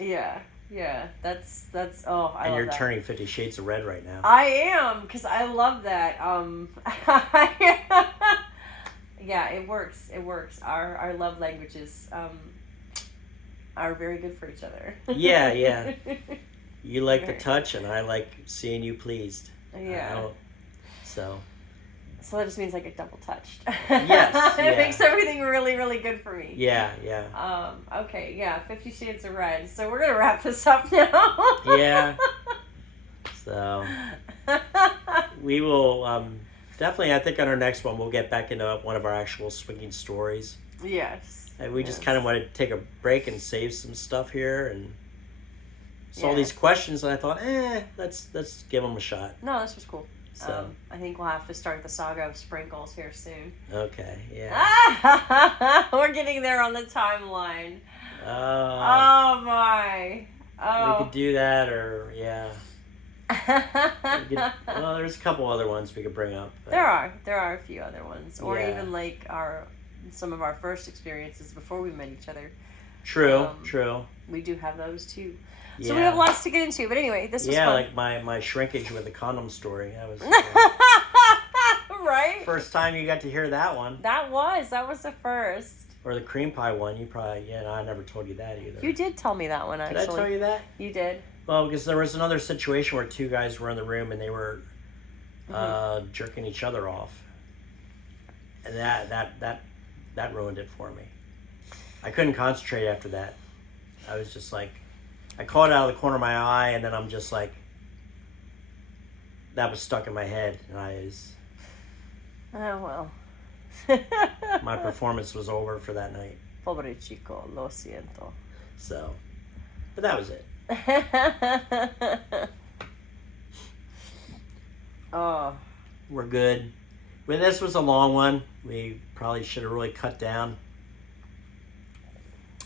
Yeah, that's I and love you're that. turning 50 Shades of Red right now. I am, because I love that. Yeah, it works. Our love languages are very good for each other. Yeah. You like the touch, and I like seeing you pleased. Yeah. So that just means I get double touched. Yes. It makes everything really, really good for me. Yeah. Okay, yeah, 50 Shades of Red. So we're going to wrap this up now. Yeah. So we will definitely, I think on our next one, we'll get back into one of our actual swinging stories. Yes. And we just kind of wanted to take a break and save some stuff here, and saw these questions, and I thought, let's give them a shot. No, this was cool. So I think we'll have to start the saga of sprinkles here soon. Okay, yeah. We're getting there on the timeline. Oh my. Oh. We could do that, or well, there's a couple other ones we could bring up. But. There are a few other ones, or Yeah. even like some of our first experiences before we met each other. True. We do have those too. Yeah. So we have lots to get into, but anyway, this was fun. like my shrinkage with the condom story. That was right. first time you got to hear that one. That was the first. Or the cream pie one. You probably I never told you that either. You did tell me that one actually. Did I tell you that? You did. Well, because there was another situation where two guys were in the room and they were jerking each other off, and that ruined it for me. I couldn't concentrate after that. I was just like, I caught it out of the corner of my eye, and then I'm just like, that was stuck in my head, and Oh well. my performance was over for that night. Pobre chico, lo siento. So, but that was it. Oh. We're good. But this was a long one. We probably should have really cut down.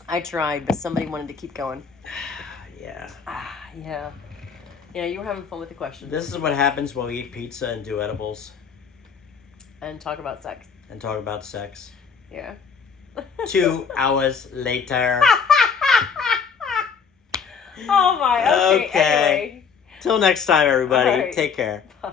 I tried, but somebody wanted to keep going. Yeah. Yeah. Yeah, you were having fun with the questions. This is what happens when we eat pizza and do edibles. And talk about sex. And talk about sex. Yeah. 2 hours later. Oh my, okay. Okay. Anyway. Till next time, everybody. All right. Take care. Bye.